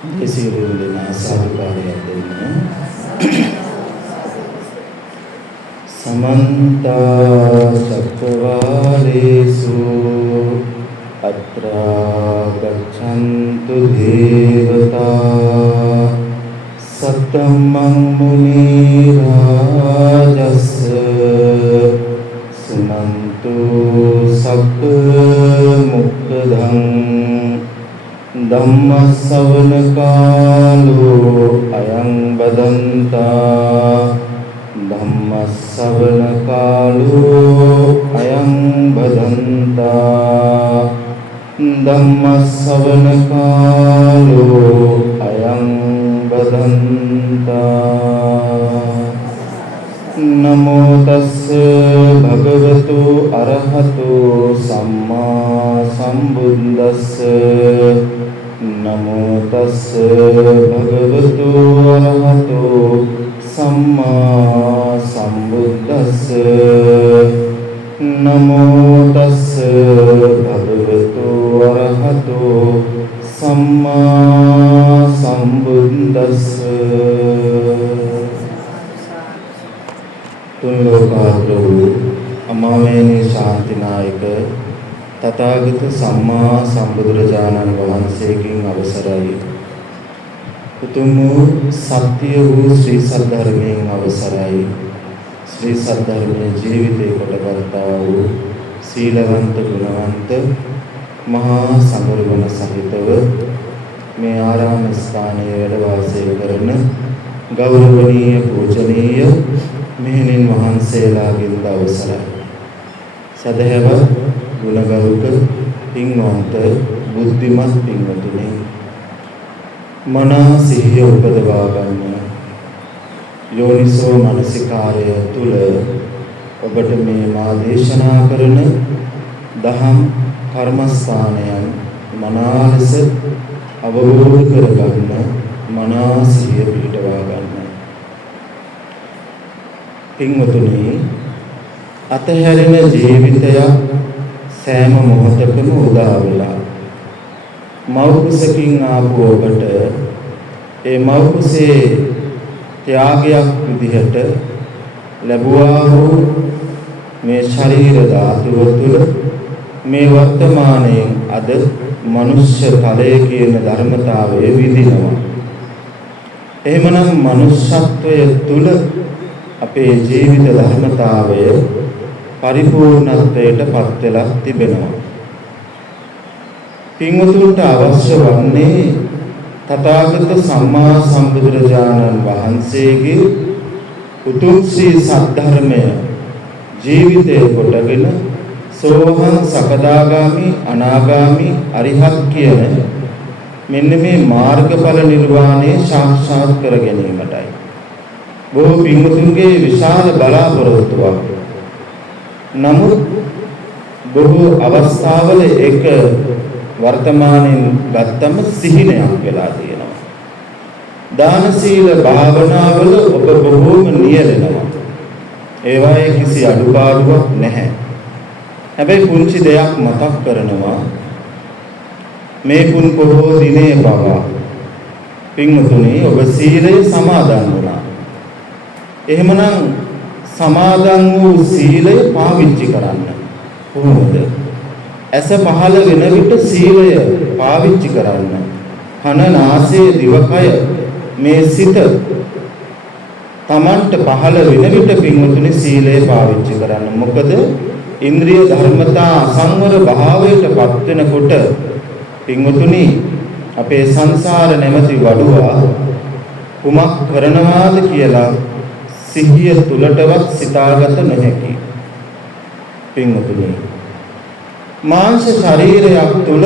සියලුම දෙනා සාදුකාරයක් දෙන්න. සමන්ත චක්කවාලේසු අත්‍රා ගච්ඡන්තු දේවතා සත්තමං මුනි රාජස්ස සුනන්තු සබ්බ මුක්ඛදං ධම්ම ශ්‍රවණ කාලෝ අයං බදන්තා ධම්ම ශ්‍රවණ කාලෝ අයං බදන්තා ධම්ම ශ්‍රවණ කාලෝ අයං බදන්තා නමෝ තස්ස භගවතු අරහතු සම්මා සම්බුද්දස්ස නමෝ තස්ස භගවතු අරහතු සම්මා සම්බුද්දස්ස නමෝ තස්ස භගවතු අරහතු සම්මා සම්බුද්දස්ස තුන් ලෝකාග්‍රවූ අමාමේනී ශාන්තිනායක තථාගත සම්මා සම්බුදුරජාණන් වහන්සේගෙන් අවසරයි. උතුම් වූ සත්‍ය වූ ශ්‍රී සද්ධර්මයෙන් අවසරයි. ශ්‍රී සද්ධර්මයේ ජීවිතේ කොටගත්තා වූ සීලවන්ත ගුණවන්ත මහා සංඝරත්න සහිතව මේ ආරාම ස්ථානයේ වැඩ වාසය කරන ගෞරවනීය පූජනීය මෙහෙණින් වහන්සේලාගෙන් අවසරයි. සදහැවත් ගුණගරුක පින්වන්ත බුද්ධිමත් පින්වතුනි, මනස සිහිය උපදවා ගන්න යෝනිසෝ මනසිකාරය තුල ඔබට මේ මා දේශනා කරන දහම් කර්මස්ථානයන් මනස අවබෝධ කරගන්න මනස සිහිය පිටවා ගන්න. පින්වතුනි, අතහැරෙන ජීවිතයක් සෑම මොහොතකම උදා වෙලා මව්කුසකින් ආපු ඔබට ඒ මව්කුසේ ත්‍යාගයක් විදිහට ලැබුවා වූ මේ ශරීර ධාතුව තුළ මේ වර්තමානයෙන් අද මනුෂ්‍ය ඵලය කියන ධර්මතාවය විඳිනවා. එහෙමනම් මනුෂ්‍යත්වය තුළ අපේ ජීවිත ධර්මතාවය පරිපූර්ණත්වයට පත් වෙලා තිබෙනවා. පින්වතුන්ට අවශ්‍ය වන්නේ තථාගත සම්මා සම්බුදුරජාණන් වහන්සේගේ උතුම් ශ්‍රී සද්ධර්මය ජීවිතයේ කොටගෙන සෝවාන් සකදාගාමි අනාගාමි අරිහත් කියන මෙන්න මේ මාර්ගඵල නිර්වාණය සාක්ෂාත් කර ගැනීමටයි. බොහෝ පින්වතුන්ගේ විශාල බලාපොරොත්තුවක්. නමුත් බොහෝ අවස්ථාවල ඒක වර්තමානයෙන් ගත්තම සිහිනයක් වෙලා තියෙනවා. දාන සීල භාවනාවල ඔබ බොහෝම නියැලෙනවා. ඒවායේ කිසි අඩුපාඩුවක් නැහැ. හැබැයි පුංචි දෙයක් මතක් කරනවා. මේ පුන් පොහෝ දිනේ පවා පින්වතුනි, ඔබ සීලය සමාදන් වුණා. එහෙමනම් සමාදන් වූ සීලය පාවිච්චි කරන්න. කොහොමද? ඇස පහළ වෙන විට සීලය පාවිච්චි කරන්න. කන, නාසය, දිවකය, මේ සිත තමන්ට පහළ වෙන විට පින්වතුනි සීලය පාවිච්චි කරන්න. මොකද ඉන්ද්‍රිය ධර්මතා අසංවර භාවයට පත් වෙනකොට පින්වතුනි අපේ සංසාර නැමැති වඩුවා කුමක් කරනවාද කියලා සිහිය තුලටවත් සිතාගත නොහැකි. පින්වතුනි, මාංශ ශරීරයක් තුල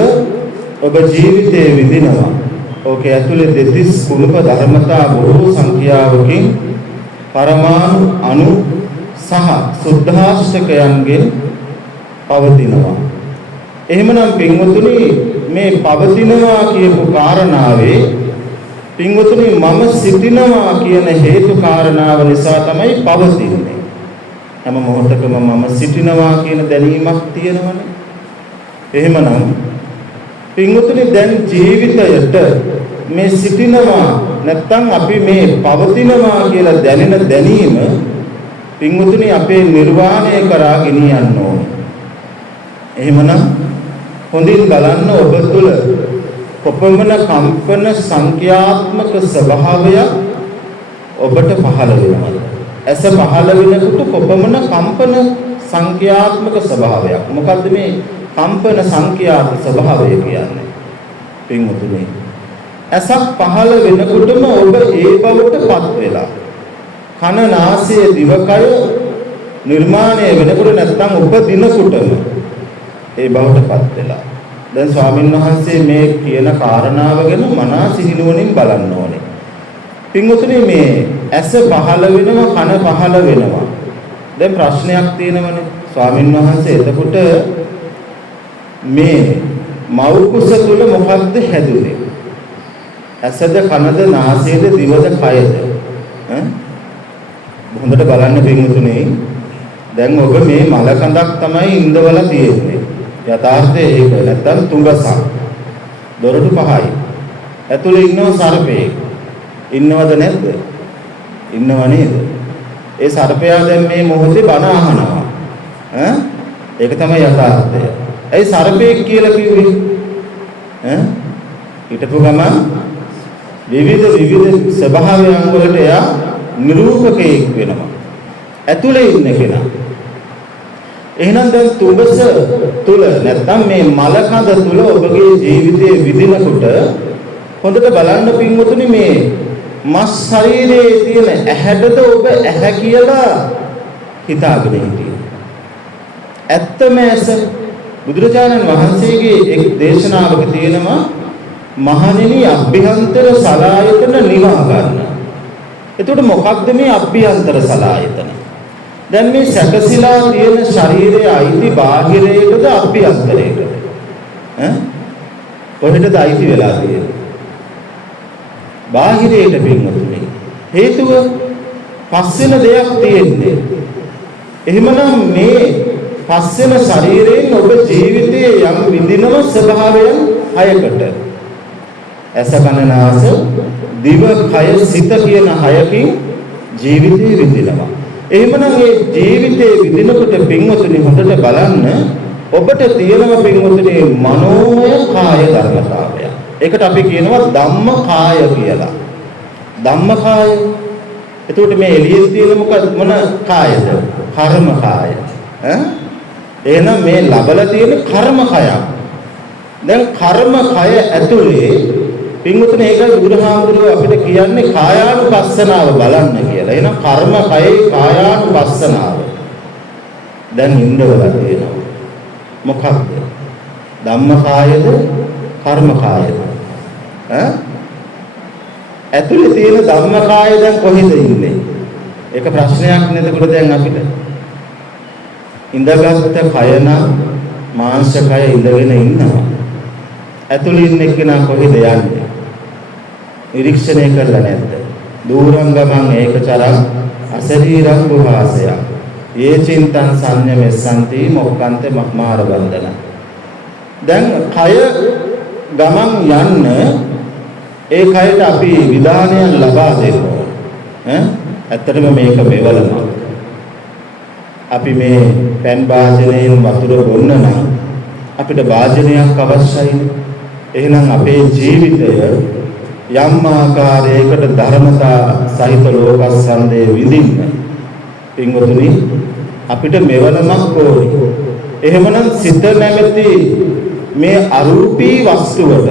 ඔබ ජීවිතයේ විඳිනවා. ඕකේ ඇතුලේ දෙතිස් කුණප ධර්මතා බොහෝ සංඛ්‍යාවකින් පරමාණු අණු සහ සුද්ධාෂ්ටකයන්ගෙන් පවතිනවා. එහෙමනම් පින්වතුනි, මේ පවතිනවා කියපු කාරණාවේ පින්වතුනි මම සිටිනවා කියන හේතු කාරණාව නිසා තමයි පවතින්නේ. හැම මොහොතකම මම සිටිනවා කියන දැනීමක් තියෙනවනේ. එහෙමනම් පින්වතුනි දැන් ජීවිතයට මේ සිටිනවා නැත්නම් අපි මේ පවතිනවා කියලා දැනෙන දැනීම පින්වතුනි අපේ නිර්වාණය කරා ගෙනියන්න ඕනේ. එහෙමනම් හොඳින් බලන්න ඔබ තුළ කොපමණ කම්පන සංඛ්‍යාත්මක ස්වභාවය ඔබට පහළ වෙනවද? ඇස පහළ වෙනකොට කොපමණ කම්පන සංඛ්‍යාත්මක ස්වභාවයක්. මොකද්ද මේ කම්පන සංඛ්‍යාත ස්වභාවය කියන්නේ? පින්වතුනි ඇසක් පහළ වෙනකොටම ඔබ ඒ බවටපත් වෙලා කන නාසය දිවකය නිර්මාණය වෙනකොට නැත්නම් උපදිනකොටම ඒ බවටපත් වෙලා. දැන් ස්වාමීන් වහන්සේ මේ කියන කාරණාව ගැන මනා සිහිනුවණින් බලන්න ඕනේ. පින්වතුනි මේ ඇස පහළ වෙනවා කන පහළ වෙනවා. දැන් ප්‍රශ්නයක් තියෙනවනේ ස්වාමීන් වහන්සේ එතකොට මේ මව් කුස තුල මොකක්ද හැදුනේ? ඇසද කනද නාසයද දිවද කයද? හොඳට බලන්න පින්වතුනි දැන් ඔබ මේ මල කඳක් තමයි ඉඳවලා තියෙන්නේ. යථාර්ථය ඒක නැත්තම් තුඹසක්. දොරටු පහයි. ඇතුලේ ඉන්නව සර්පේ. ඉන්නවද නැද්ද? ඉන්නව නේද? ඒ සර්පයා දැන් මේ මොහොතේ බණ අහනවා. ඒක තමයි යථාර්ථය. ඇයි සර්පෙක් කියලා කිව්වේ? ඊටපු ගමන් විවිධ ස්වභාවයන් වලට එයා නිරූපකයෙක් වෙනවා. ඇතුලේ ඉන්න කෙනා. එහෙනම් දැන් තුඹස තුල නැත්නම් මේ මල කඳ තුල ඔබගේ ජීවිතයේ විදිනකොට හොඳට බලන්න පින්වතුනි මේ මස් ශරීරයේ තියෙන ඇහැටද ඔබ ඇහැ කියලා හිතාගෙන හිටියේ. ඇත්තම ඇස බුදුරජාණන් වහන්සේගේ එක් දේශනාවක තියෙනවා මහණෙනි අභ්‍යන්තර සලායතන නිවා ගන්න. එතකොට මොකක්ද මේ අභ්‍යන්තර සලායතන? දැන් මේ සැකසීලා තියෙන ශරීරයේ අයිති බාහිරයටද අභ්‍යන්තරයටද? කොහෙටද අයිති වෙලා තියෙන්නේ? බාහිරයට පින්වතුනි. හේතුව පස්සෙන දෙයක් තියෙන්නේ. එහෙමනම් මේ පස්සෙන ශරීරයෙන් ඔබ ජීවිතයේ යම් විඳිනව ස්වභාවයන් හයකට ඇස කන නාසය දිව කය සිත කියන හයකින් ජීවිතේ විඳිනවා. එහෙමනම් මේ ජීවිතේ විඳිනකොට පින්වතුනි හොඳට බලන්න ඔබට තියෙනවා පින්වතුනි මනෝමය කාය ධර්මතාවය. ඒකට අපි කියනවා ධම්ම කාය කියලා. ධම්ම කාය. එතකොට මේ එළියේ තියෙන මොන කායද? කර්ම කාය. එහෙනම් මේ ලබලා තියෙන කර්ම කයක්. දැන් කර්ම කය ඇතුලේ පින්වතුනි ඒකයි බුදුහාමුදුරුවෝ අපිට කියන්නේ කායානුපස්සනාව බලන්න කියලා. එහෙනම් කර්ම කයේ කායානුපස්සනාව. දැන් ඉන්නවලා තියෙනවා. මොකක්ද? ධම්ම කායද කර්ම කායද? ඇතුලේ තියෙන ධම්ම කාය දැන් කොහෙද ඉන්නේ? ඒක ප්‍රශ්නයක් නේද? ඒකට දැන් අපිට ඉඳගත්ත කය නම් මාංශ කය ඉඳගෙන ඉන්නවා. ඇතුලේ ඉන්න කෙනා කොහෙද යන්නේ? නිරීක්ෂණය කරලා නැද්ද? දූරංගමං ඒකචරං අසරීරං ගුහාසය. ඒ චින්තං සංයමෙස්සන්ති මොක්ඛන්ත මාර බන්ධන. දැන් කය ගමන් යන්න ඒ කයට අපි විධානයන් ලබා දෙනවා. ඇත්තටම මේක මෙවලනවා. අපි මේ පෑන් වාදනයෙන් වතුර බොන්න නම් අපිට වාදනයක් අවශ්‍යයි. එහෙනම් අපේ ජීවිතය යම් ආකාරයකට ධර්මතා සහිත ලෝකස්කන්ධයේ විඳින්න පින්වතුනි අපිට මෙවලමක් ඕනේ. එහෙමනම් සිත නැමැති මේ අරූපී වස්තුවද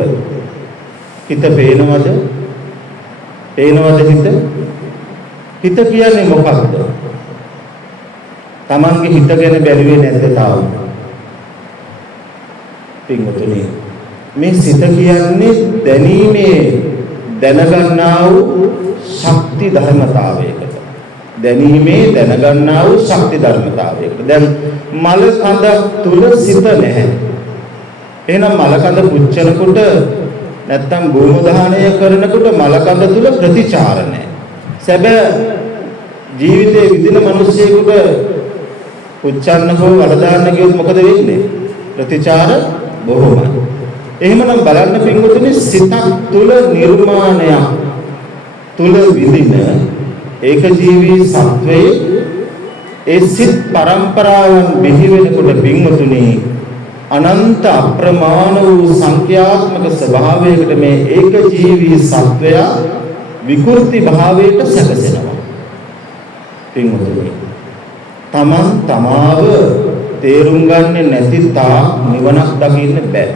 හිත පේනවද? පේනවද හිත? හිත කියන්නේ මොකක්ද? තමන්ගේ හිත ගැන බැලුවේ නැද්ද තාම? පින්වතුනි මේ සිත කියන්නේ දැනීමේ දැනගන්නා වූ ශක්ති ධර්මතාවයකට. දැනීමේ දැනගන්නා වූ ශක්ති ධර්මතාවයකට. දැන් මල කඳ තුල සිත නැහැ. එහෙනම් මල කඳ පුච්චනකොට නැත්තම් භූම දහනය කරනකොට මල කඳ තුල ප්‍රතිචාර නැහැ. සැබෑ ජීවිතේ විඳින මිනිස්සෙකුට පුච්චන්න හෝ වල දාන්න ගියොත් මොකද වෙන්නේ? ප්‍රතිචාර බොහොමයි. එහෙමනම් බලන්න පින්වතුනි සිතක් තුල නිර්මාණයක් තුල විඳින ඒකජීවී සත්වයේ ඒ සිත් පරම්පරාවන් බිහි වෙනකොට පින්වතුනි අනන්ත අප්‍රමාණ වූ සංඛ්‍යාත්මක ස්වභාවයකට මේ ඒකජීවී සත්වයා විකෘති භාවයට සැකසෙනවා. පින්වතුනි තමන් තමාව තේරුම් ගන්නේ නැති තා නිවනක් දකින්න බෑ.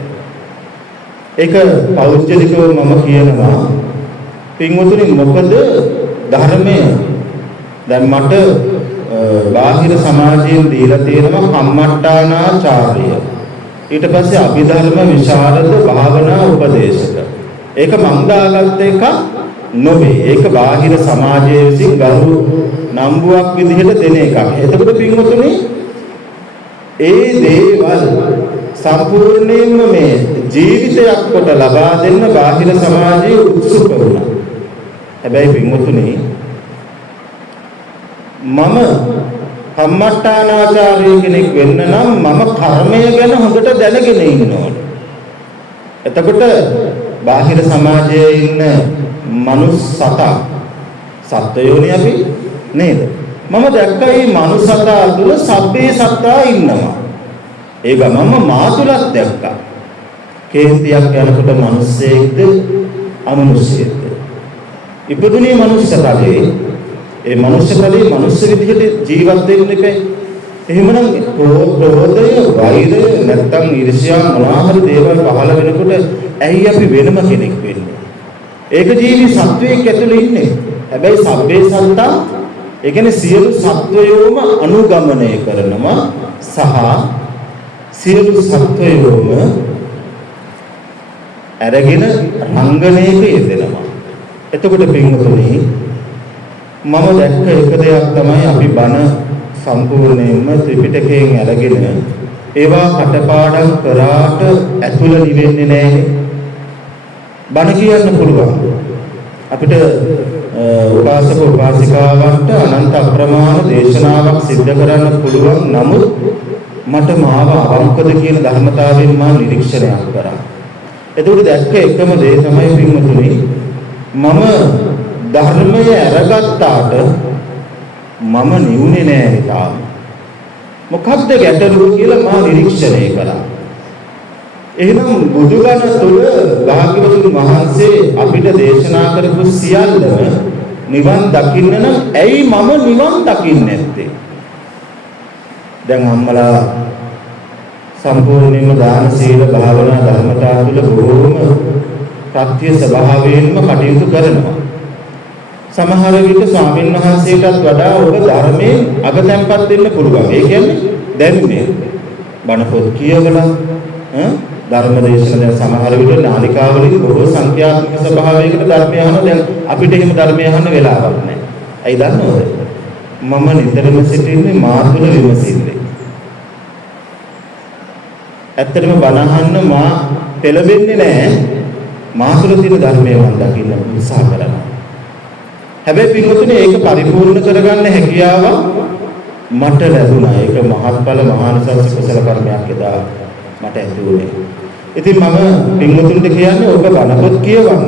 ඒක පෞද්ගලිකව මම කියනවා පින්වතුනි මොකද ධර්මය දැන් මට බාහිර සමාජයෙන් දීලා තියෙනවා කම්මට්ටානාචාර්ය. ඊට පස්සේ අභිධර්ම විශාරද භාවනා උපදේශක. ඒක මම දාගත්ත එක නොවේ. ඒක බාහිර සමාජයේ විසින් ගරු නම්බුවක් විදිහට දෙන එකක්. එතකොට පින්වතුනි ඒ දේවල් සම්පූර්ණයෙන්ම මේ ජීවිතයක් කොට ලබා දෙන්න බාහිර සමාජයේ උත්සුක වුණා. හැබැයි පින්වතුනි මම කම්මට්ටානාචාර්ය කෙනෙක් වෙන්න නම් මම කර්මය ගැන හොඳට දැනගෙන ඉන්න ඕනේ. එතකොට බාහිර සමාජයේ ඉන්න මනුස්සතා සත්වයෝනේ අපි නේද? මම දැක්කා මේ මනුස්සතා තුල සබ්බේ සත්තා ඉන්නවා. ඒ ගමම මා තුලත් දැක්කා. කේන්තියක් යනකොට මිනිස්සෙක්ද අමනුෂ්‍යයෙක්ද? ඉපදුනේ මනුස්සතාවේ ඒ මනුස්සකලේ මනුස්ස විදිහට ජීවත් වෙන්න එපා. එහෙමනම් ක්‍රෝධය, වෛරය, නැත්තම් ඊර්ෂ්‍යා මොනවා හරි දේවල් පහළ වෙනකොට ඇයි අපි වෙනම කෙනෙක් වෙන්නේ? ඒක ජීවි සත්වයක් ඇතුළේ ඉන්නේ. හැබැයි සබ්බේ සත්තා ඒ කියන්නේ සියලු සත්වයෝම අනුගමනය කරනවා සහ සියලු සත්වයෝම අරගෙන රංගනයක යෙදෙනවා. එතකොට පින්වතුනි මම දැක්ක එක දෙයක් තමයි අපි බණ සම්පූර්ණයෙන්ම ත්‍රිපිටකයෙන් අරගෙන ඒවා කටපාඩම් කරාට ඇතුළ නිවෙන්නේ නැහැ. බණ කියන්න පුළුවන්. අපිට උපාසක උපාසිකාවන්ට අනන්ත අප්‍රමාණ දේශනාවක් සිද්ධ කරන්න පුළුවන්. නමුත් මට මාව අවංකද කියන ධර්මතාවයෙන් මා නිරීක්ෂණයක් කරා. එතකොට දැක්ක එකම දේ තමයි පින්වතුනි මම ධර්මය අරගත්තාට මම නිවුනේ නෑ තාම. මොකක්ද ගැටලුව කියලා මා නිරීක්ෂණය කළා. එහෙනම් බුදුගණ තුල භාග්‍යවතුන් වහන්සේ අපිට දේශනා කරපු සියල්ලම නිවන් දකින්න නම් ඇයි මම නිවන් දකින්නේ නැත්තේ? දැන් අම්මලා සම්පූර්ණයෙන්ම දාන සීල භාවනා ධර්මතා තුල බොහෝම ප්‍රත්‍ය ස්වභාවයෙන්ම කටයුතු කරනවා. සමහර විට ස්වාමීන් වහන්සේටත් වඩා ඔබ ධර්මයෙන් අගතැන්පත් වෙන්න පුළුවන්. ඒ කියන්නේ දැනුනේ බණ පොත් කියවලා ධර්ම දේශන දැන් සමහර විට නාලිකාවලින් බොහෝ සංඛ්‍යාත්මක ස්වභාවයකට ධර්මය අහන දැන් අපිට එහෙම ධර්මය අහන්න වෙලාවක් නැහැ. ඇයි දන්නවද? මම නිතරම සිටින්නේ මා තුළ විමසින්නේ. ඇත්තටම බණ අහන්න මා පෙළඹෙන්නේ නැහැ. මා තුළ තියෙන ධර්මය මම දකින්න උත්සාහ කරනවා. හැබැයි පින්වතුනි ඒක පරිපූර්ණ කරගන්න හැකියාව මට ලැබුණා. ඒක මහත්ඵල මහානිසංස කුසල කර්මයක් එදා මට ඇති වුණේ. ඉතින් මම පින්වතුන්ට කියන්නේ ඔබ බණපොත් කියවන්න.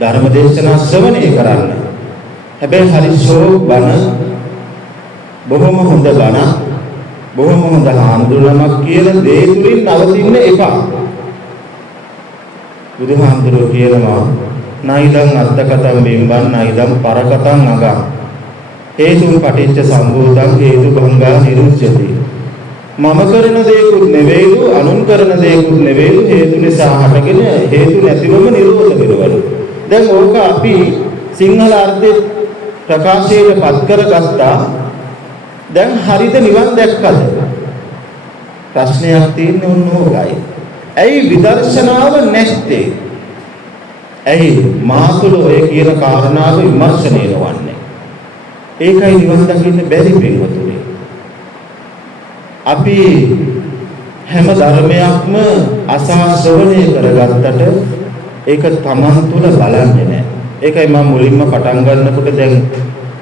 ධර්ම දේශනා ශ්‍රවණය කරන්න. හැබැයි හරි ෂෝක් බණ බොහොම හොඳ බණ බොහොම හොඳ හාමුදුරුවමක් කියන දේ තුලින් නවතින්න එපා. බුදුහාමුදුරුවෝ කියනවා නයිදං අත්තකතම් බිම්බන් නයිදං පරකතං අගං හේතුන් පටිච්ච සම්භූතං හේතු භංගා නිරුච්ඡති. මම කරන දේකුත් නෙවෙයිලු අනුන් කරන දේකුත් නෙවෙයිලු හේතු නිසා හටගෙන හේතු නැතිවම නිරෝධ වෙනවලු. දැන් ඕක අපි සිංහල අර්ථයේ ප්‍රකාශයට පත් කරගත්තා. දැන් හරිද නිවන් දැක්කද? ප්‍රශ්නයක් තියෙන්නේ ඔන්න ඕකයි. ඇයි විදර්ශනාව නැත්තේ? ඇයි මා තුළ ඔය කියන කාරණාව විමර්ශනය නොවන්නේ? ඒකයි නිවන් දකින්න බැරි පින්වතුනි. අපි හැම ධර්මයක්ම අසා ශ්‍රවණය කරගත්තට ඒක තමන් තුළ බලන්නේ නැහැ. ඒකයි මම මුලින්ම පටන් ගන්නකොට දැන්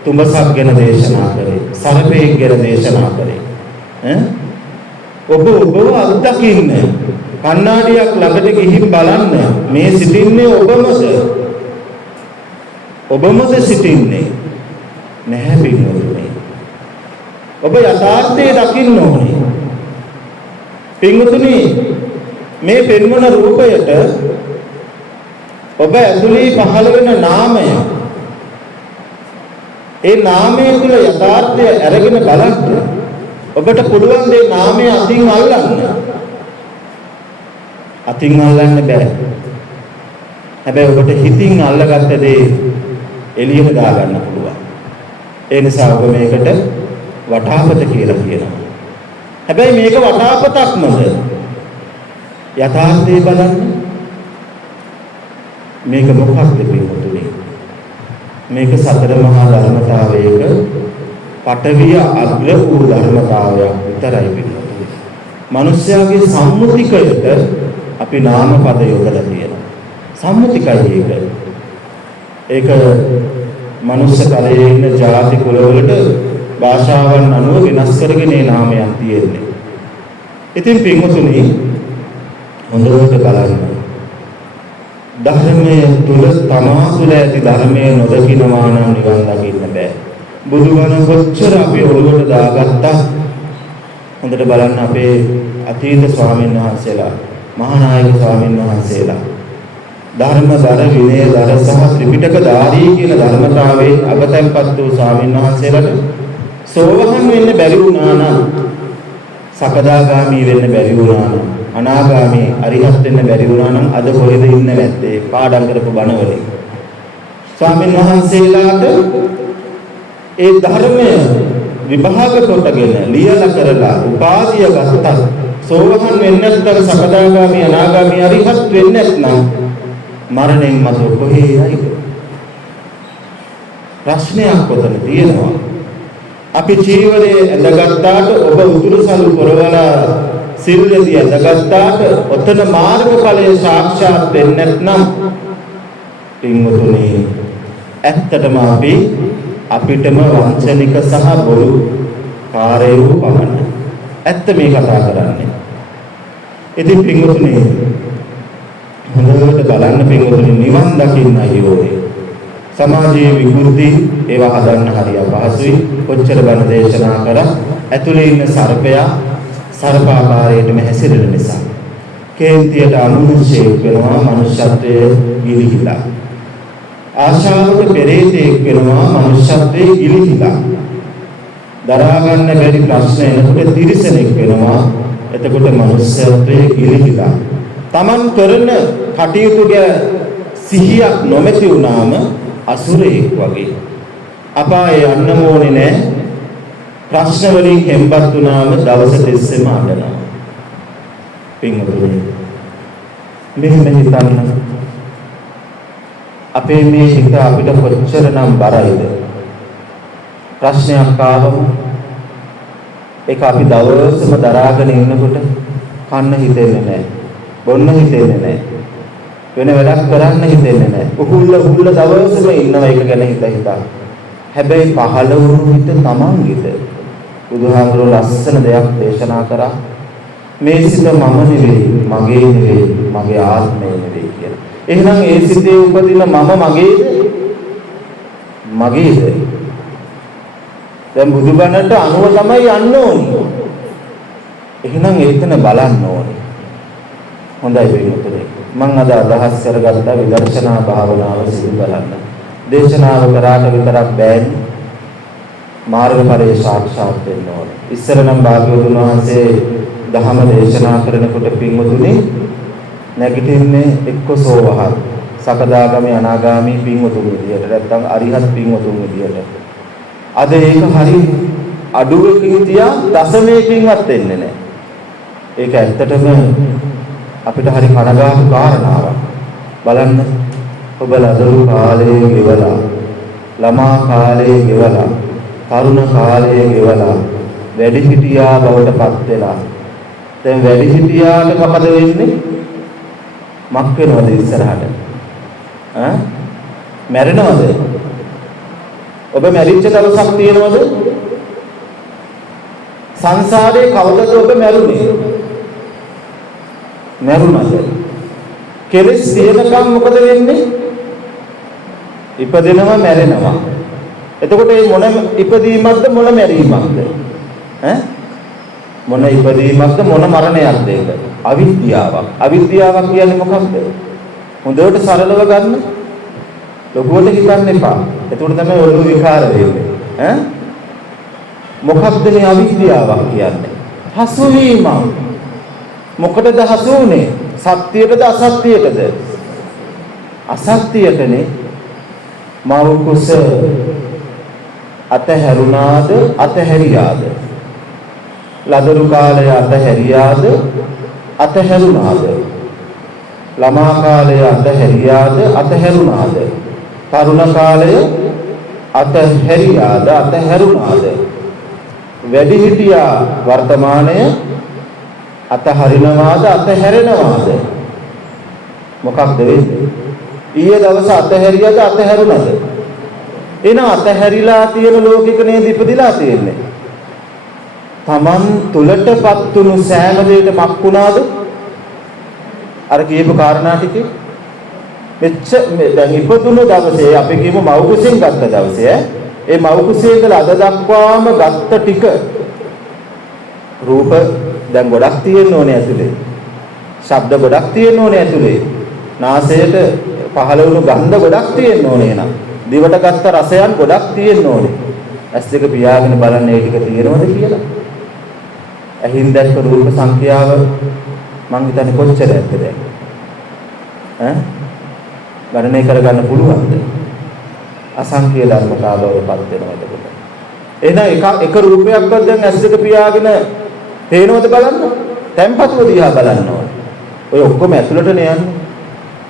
තුඹසක් ගැන දේශනා කරේ, සරපෙක් ගැන දේශනා කරේ. ඔබ අත්දකින්න කණ්ණාඩියක් ළඟට ගිහින් බලන්න මේ සිටින්නේ ඔබමද? ඔබමද සිටින්නේ? නැහැ පින්වතුනි. ඔබ යථාර්ථය දකින්න ඕනේ. පින්වතුනි මේ පෙන්වන රූපයට ඔබ ඇතුළේ පහළ වෙන නාමය, ඒ නාමය තුල යථාර්ථය අරගෙන බලන්න ඔබට පුළුවන් දේ නාමය අතින් අල්ලන්න. අතින් අල්ලන්න බෑ. හැබැයි ඔබට හිතින් අල්ලගත්ත දේ එළියට දාගන්න පුළුවන්. ඒ නිසා ඔබ මේකට වටාපත කියලා කියනවා. හැබැයි මේක වටාපතක්මද? යථාර්ථය බලන්න. මේක මොකක්ද පින්වතුනි? මේක සතර මහා ධර්මතාවයක පඨවිය අග්‍ර වූ ධර්මතාවයක් විතරයි පින්වතුනි. මිනිස්යාගේ සම්මුතිකයට අපි නාම පද යොදලා තියෙනවා. සම්මුතිකයි ඒක. ඒක මනුස්ස කරයේ ඉන්න ಜಾති කුලවලට භාෂාවන් අනුව වෙනස් කරගෙන ඒ නාමයන් තියෙන්නේ. ඉතින් පින්වතුනි හොඳට බලන්න. ධර්මයේ තුල තමා තුළ ඇති ධර්මයේ නොදකිනවා නම් නිවන් දකින්න බෑ. බුදුබණ කොච්චර අපි ඔළුවට දාගත්තා. හොඳට බලන්න අපේ අතීත ස්වාමීන් වහන්සේලා, මහානායක ස්වාමීන් වහන්සේලා ධර්මදර, විනයදර සහ ත්‍රිපිටකධාරී කියන ධර්මතාවයෙන් අගතැන්පත් වූ ස්වාමීන් වහන්සේලාට සෝවහන් වෙන්න බැරි වුණා නම්, සකදාගාමී වෙන්න බැරි වුණා නම්, අනාගාමී අරිහත් වෙන්න බැරි වුණා නම් අද කොහෙද ඉන්නේ නැත්තේ? පාඩම් කරපු බණවලින්. ස්වාමීන් වහන්සේලාට ඒ ධර්මය විභාග කොටගෙන ලියලා කරලා උපාධිය ගත්තා. සෝවහන් වෙන්න නැත්නම් සකදාගාමී අනාගාමී අරිහත් වෙන්න නැත්නම් මරණයෙන් මතු කොහේ යයිද? ප්‍රශ්නයක් කොතන තියෙනවා? අපි ජීවනයේ ඇඳගත්තාට ඔබ උතුරුසලු පොරවලා සිල්ලදී ඇඳගත්තාට ඔතන මාර්ගඵලයේ සාක්ෂාත් වෙන්නේ නැත්නම් පින්වතුනි ඇත්තටම අපිටම වංචනික සහ බොරු කාර්යෝ පමණ. ඇත්ත මේ කතා කරන්නේ. ඉතින් පින්වතුනි හොඳට බලන්න පින්වතුනි නිවන් දකින්නයි ඕනේ. සමාජයේ විකෘති ඒවා හදන්න හරිය අපහසුයි. කොච්චර බණ දේශනා කරා ඇතුලේ ඉන්න සර්පයා සර්පාකාරයටම හැසිරෙන නිසා කේන්තියට අනුමුෂේක් වෙනවා, මනුෂ්‍යත්වයේ ගිලිහිලා. ආශාවට පෙරේතෙක් වෙනවා, මනුෂ්‍යත්වයේ ගිලිහිලා. දරා ගන්න බැරි ප්‍රශ්න එනකොට තිරිසනෙක් වෙනවා, එතකොට මනුෂ්‍යත්වයේ ගිලිහිලා. Taman කරන කටයුතුගේ සිහියක් නොමැති වුණාම අසුරෙක් වගේ. අපායේ යන්න ඕනේ නැහැ. ප්‍රශ්න වලින් හෙම්බත් වුණාම දවස තිස්සේම අඬනවා. පින්වතුනි මෙහෙම හිතන්න. අපේ මේ හිත අපිට කොච්චරනම් බරයිද? ප්‍රශ්නයක් ආවම ඒක අපි දවසම දරාගෙන ඉන්නකොට කන්න හිතෙන්නේ නැහැ. බොන්න හිතෙන්නේ නැහැ. වෙන වැඩක් කරන්න හිතෙන්නේ නැහැ. උහුල්ල දවසම ඉන්නවා ඒක ගැන හිතා. හැබැයි පහළ වුණු හිත තමන්ගේද? බුදුහාමුදුරුවෝ ලස්සන දෙයක් දේශනා කරා. මේ සිත මම නෙවෙයි, මගේ නෙවෙයි, මගේ ආත්මය නෙවෙයි කියලා. එහෙනම් ඒ සිතේ උපදින මම මගේද? මගේද? දැන් බුදුබණට අනුව තමයි යන්න ඕනේ. එහෙනම් එතන බලන්න ඕනේ. හොඳයි වෙන්නේ. මම අද අදහස් කරගත්ත විදර්ශනා භාවනාව සිදු කරන්න. දේශනාව කරාට විතරක් බෑනේ. මාර්ගඵලයේ සාක්ෂාත් වෙන්න ඕනේ. ඉස්සර නම් භාග්‍යවතුන් වහන්සේ ධහම දේශනා කරනකොට පින්වතුනි නැගිටින්නේ එක්ක සෝවහන්, සකදාගාමී අනාගාමී පින්වතුන් විදියට, නැත්නම් අරිහත් පින්වතුන් විදියට. අද ඒක හරි අඩුවකින් තියා දශමයකින්වත් වෙන්නේ නැහැ. ඒක ඇත්තටම අපිට හරි කනගාටු කාරණාවක්. බලන්න ඔබලා දරු කාලයේ ගෙවලා, ළමා කාලයේ ගෙවලා, තරුණ කාලයේ ගෙවලා, වැඩිහිටියා බවට පත් වෙලා. දැන් වැඩිහිටියාට මොකද වෙන්නේ? මක් වෙනවද ඉස්සරහට? මැරෙනවද? ඔබ මැරිච්ච දවසක් තියෙනවද? සංසාරේ කවදද ඔබ මැරුණේ? මරුණද? කෙලෙස් තියෙනකම් මොකද වෙන්නේ? ඉපදෙනවා මැරෙනවා. එතකොට මේ මොන ඉපදීමක්ද මොන මැරීමක්ද? මොන ඉපදීමක්ද මොන මරණයක්ද ඒක? අවිද්‍යාවක්. අවිද්‍යාවක් කියන්නේ මොකක්ද? හොඳට සරලව ගන්න. ලොකුවට හිතන්න එපා. එතකොට තමයි ඔළුව විකාර වෙන්නේ. මොකක්ද මේ අවිද්‍යාවක් කියන්නේ? හසුවීම. මොකටද හසු වුනේ? සත්‍යයටද අසත්‍යයටද? අසත්‍යයටනේ. මව කුස අතහැරුණාද අතහැරියාද? ලදරු කාලය අතහැරියාද අතහැරුණාද? ළමා කාලය අතහැරියාද අතහැරුණාද? තරුණ කාලය අතහැරියාද අතහැරුණාද? වැඩිහිටියා වර්තමානය අතහරිනවාද අතහැරෙනවාද? මොකක්ද වෙන්නේ? ඊයේ දවස අතහැරියාද අතහැරුණාද? එන අතහැරිලා තියෙන ලෝකික නේද ඉපදිලා තියෙන්නේ? Taman තුලටපත් තුණු සෑම දෙයකම මක්ුණාද? අර කියපු කාරණා ටිකේ දැන් ඉපදුණු දවසේ අපි කියමු මව් කුසෙන් ගත්ත දවසේ ඒ මව් කුසේ ඉඳලා අද දක්වාම ගත්ත ටික රූප දැන් ගොඩක් තියෙන්න ඕනේ ඇතුලේ. ශබ්ද ගොඩක් තියෙන්න ඕනේ ඇතුලේ. නාසයට පහළ වුණු ගන්ධ ගොඩක් තියෙන්න ඕනේ නේද? දිවට ගත්ත රසයන් ගොඩක් තියෙන්න ඕනේ. ඇස් දෙක පියාගෙන බලන්න ඒ ටික තියෙනවද කියලා. ඇහින් දැක්ක රූප සංඛ්‍යාව මං හිතන්නේ කොච්චර ඇද්ද දැන්? ගණනය කරගන්න පුළුවන්ද? අසංඛ්‍ය ධර්මතාවවලපත් වෙනවා එතකොට. එහෙනම් එක රූපයක්වත් දැන් ඇස් දෙක පියාගෙන පේනවද බලන්න? tempatuව දිහා බලන්න ඕනේ. ඔය ඔක්කොම ඇතුළටනේ යන්නේ.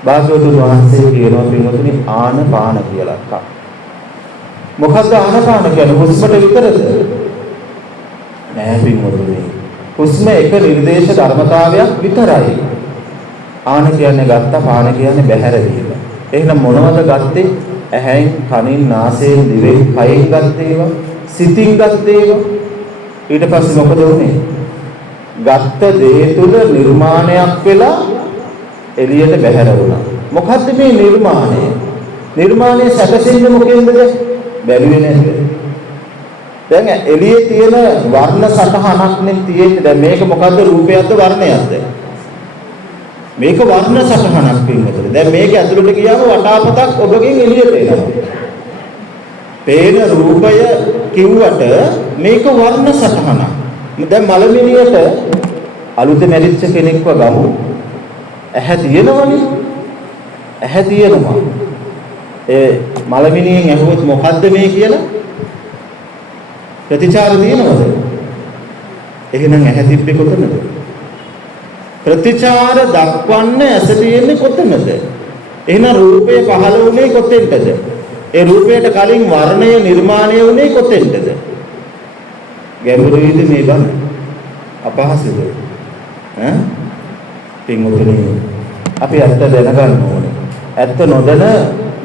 භාග්‍යවතුන් වහන්සේ කියනවා පින්වතුනි ආනපාන කියලා. මොකද්ද ආනපාන කියන්නේ? හුස්මට විතරද? නෑ පින්වතුනි. හුස්ම එක නිර්දේශ ධර්මතාවයක් විතරයි. ආන කියන්නේ ගත්ත, පාන කියන්නේ බැහැර වීම. එහෙනම් මොනවද ගත්තේ? ඇහෙන්, කනින්, නාසයෙන්, දිවෙන්, කයෙන් ගත්තේ ඒවා, සිතින් ගත්තේ ඒවා. ඊට පස්සේ මොකද වුනේ? ගත්ත දේ තුල නිර්මාණයක් වෙලා එළියට බැහැර වුණා. මොකද්ද මේ නිර්මාණය? නිර්මාණය සැකසෙන්නේ මොකෙන්ද? බැලුවේ නැද්ද? දැන් එළියේ තියෙන වර්ණ සටහනක් නේ තියෙන්නේ. දැන් මේක මොකද්ද? රූපයක්ද වර්ණයක්ද? මේක වර්ණ සටහනක් පින්වතුනි. දැන් මේක ඇතුළට ගියාම වටාපතක් ඔබගෙන් එළියට එනවා. පේන රූපය කිව්වට මේක වර්ණ සටහනක්. දැන් මලමිනියට අලුතෙන් ඇලිච්ච කෙනෙක්ව ගමු. ඇහැ තියෙනවනේ. ඇහැ තියෙනවා. ඒ මලමිනියෙන් ඇහුවොත් මොකද්ද මේ කියලා? ප්‍රතිචාර තියෙනවද? එහෙනම් ඇහැ තිබ්බේ කොතනද? ප්‍රතිචාර දක්වන්න ඇස තියෙන්නේ කොතනද? එහෙනම් රූපය පහළ වුණේ කොතෙන්ද? ඒ රූපයට කලින් වර්ණය නිර්මාණය වුණේ කොතෙන්ද? ගැඹුරුයිද මේ බණ? අපහසුද? පින්වතුනි අපි ඇත්ත දැනගන්න ඕනේ. ඇත්ත නොදැන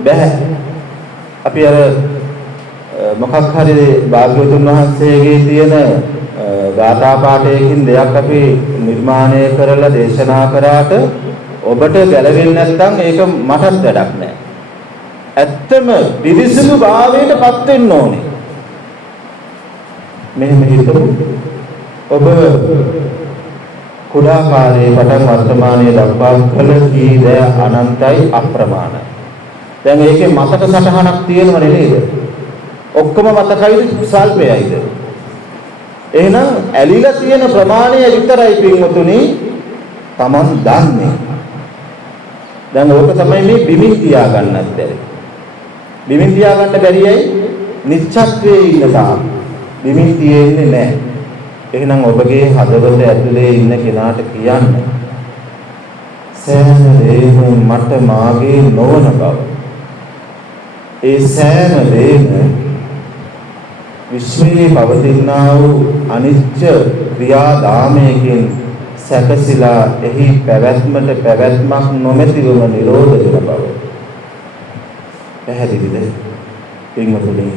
බෑ. අපි අර මොකක් හරි භාග්‍යවතුන් වහන්සේගේ තියෙන ගාථා පාඨයකින් දෙයක් අපි නිර්මාණය කරලා දේශනා කරාට ඔබට ගැලවෙන්නේ නැත්නම් ඒක මටත් වැඩක් නෑ. ඇත්තම පිරිසිදු භාවයටපත් වෙන්න ඕනේ. මෙහෙම හිතමු. ඔබ කුඩා කාලයේ පටන් වර්තමානයේ දක්වා කළ කී දෑ අනන්තයි අප්‍රමාණයි. දැන් ඒකේ මතක සටහනක් තියෙනවනේ නේද? ඔක්කොම මතකයිද සල්පයයිද? එහෙනම් ඇලිලා තියෙන ප්‍රමාණය විතරයි පින්වතුනි Taman දන්නේ. දැන් ඕක තමයි මේ බිමින් තියාගන්නත් බැරි. බිමින් තියාගන්න බැරියයි නිච්ඡත්වයේ ඉන්න තාම. බිමින් තියෙන්නේ නැහැ. එහෙනම් ඔබගේ හදවත ඇතුලේ ඉන්න කෙනාට කියන්න සෑම දෙයක්ම මට මාගේ නොවන බව. ඒ සෑම දෙයක්ම විශ්වයේ පවතිනා වූ අනිත්‍ය ක්‍රියාදාමයකින් සැකසීලා එහි පැවැත්මක් නොමැතිවම නිරෝධ වෙන බව. පැහැදිලිද? පින්වතුනි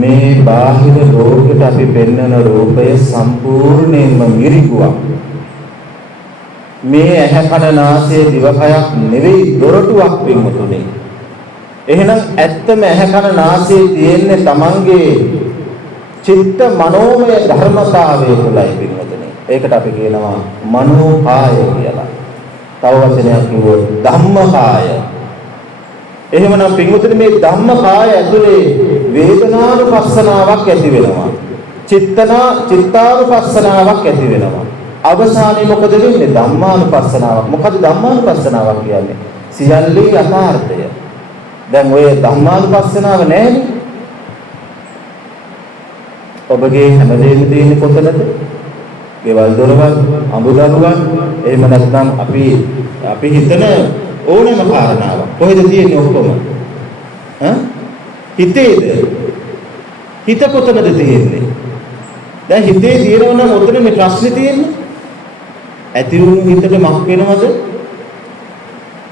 මේ බාහිර ලෝකෙට අපි පෙන්වන රූපය සම්පූර්ණයෙන්ම මිරිගුවක්. මේ ඇහැ කන නාසය දිවකයක් නෙවෙයි දොරටුවක් පින්වතුනි. එහෙනම් ඇත්තම ඇහැ කන නාසය තියෙන්නේ තමන්ගේ චිත්ත මනෝමය ධර්මතාවය තුළයි පින්වතුනි. ඒකට අපි කියනවා මනෝකාය කියලා. තව වචනයක් කිව්වොත් ධම්මකාය. එහෙමනම් පින්වතුනි මේ ධම්මකාය ඇතුලේ වේදනානුපස්සනාවක් ඇති වෙනවා. චිත්තානුපස්සනාවක් ඇති වෙනවා. අවසානයේ මොකද වෙන්නේ? ධම්මානුපස්සනාවක්. මොකද ධම්මානුපස්සනාවක් කියන්නේ? සියල්ලේ යථාර්ථය. දැන් ඔය ධම්මානුපස්සනාව නැහැනේ. ඔබගේ හැමදේම තියෙන්නේ කොතනද? ගෙවල් දොරවල්, අඹදරුවන්, එහෙම නැත්නම් අපි හිතන ඕනෑම කාරණාවක්. කොහෙද තියෙන්නේ ඔක්කොම? හිතේද? හිත කොතනද තියෙන්නේ? දැන් හිතේ තියෙනවා නම් ඔතන මේ ප්‍රශ්නේ තියෙන්නේ. ඇති වුණු හිතට මක් වෙනවද?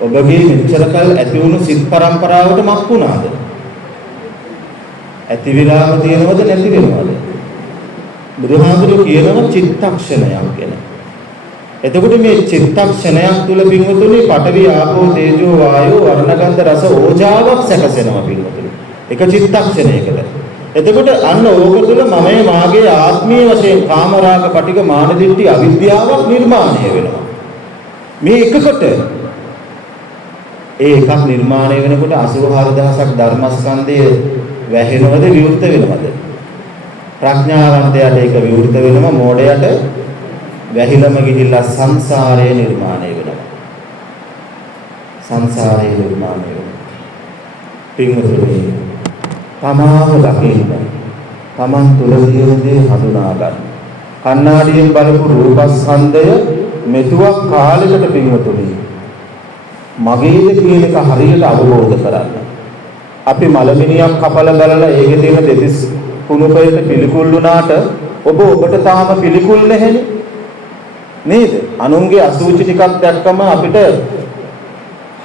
ඔබගේ මෙච්චර කල් ඇති වුණු සිත් පරම්පරාවට මක් වුණාද? ඇති විලාම තියෙනවද නැති වෙනවද? බුදුහාමුදුරුවෝ කියනවා චිත්තක්ෂණයක් කියලා. එතකොට මේ චිත්තක්ෂණයක් තුල පින්වතුනි පඨවි ආපෝ තේජෝ වායෝ වර්ණගන්ධ රස ඕජාවක් සැකසෙනවා පින්වතුනි. එක චිත්තක්ෂණයකට. එතකොට අන්න ඕක තුල මමයේ මාගේ ආත්මීය වශයෙන් කාමරාග පටික මාන දිට්ඨි අවිද්‍යාවක් නිර්මාණය වෙනවා. මේ එකකට ඒ එකක් නිර්මාණය වෙනකොට 84000ක් ධර්මස්කන්ධය වැහෙනවද විවෘත වෙනවද? ප්‍රඥාවන්තයාට ඒක විවෘත වෙනවා, මෝඩයට වැහිලම ගිහිල්ලා සංසාරයේ නිර්මාණය වෙනවා. සංසාරයේ නිර්මාණය වෙනවා. පින්වතුනි තමාව දකින්න, තමන් තුළ තියෙන දේ හඳුනා ගන්න. කණ්ණාඩියෙන් බලපු රූපස්කන්ධය මෙතුවක් කාලයකට පින්වතුනි මගේද කියන එක හරියට අවබෝධ කරගන්න. අපි මලමිනියක් කපලා බලලා ඒකේ තියෙන දෙතිස් කුණුපයට පිළිකුල් වුණාට ඔබට තාම පිළිකුල් නැහැනේ නේද? අනුන්ගේ අසුචි ටිකක් දැක්කම අපිට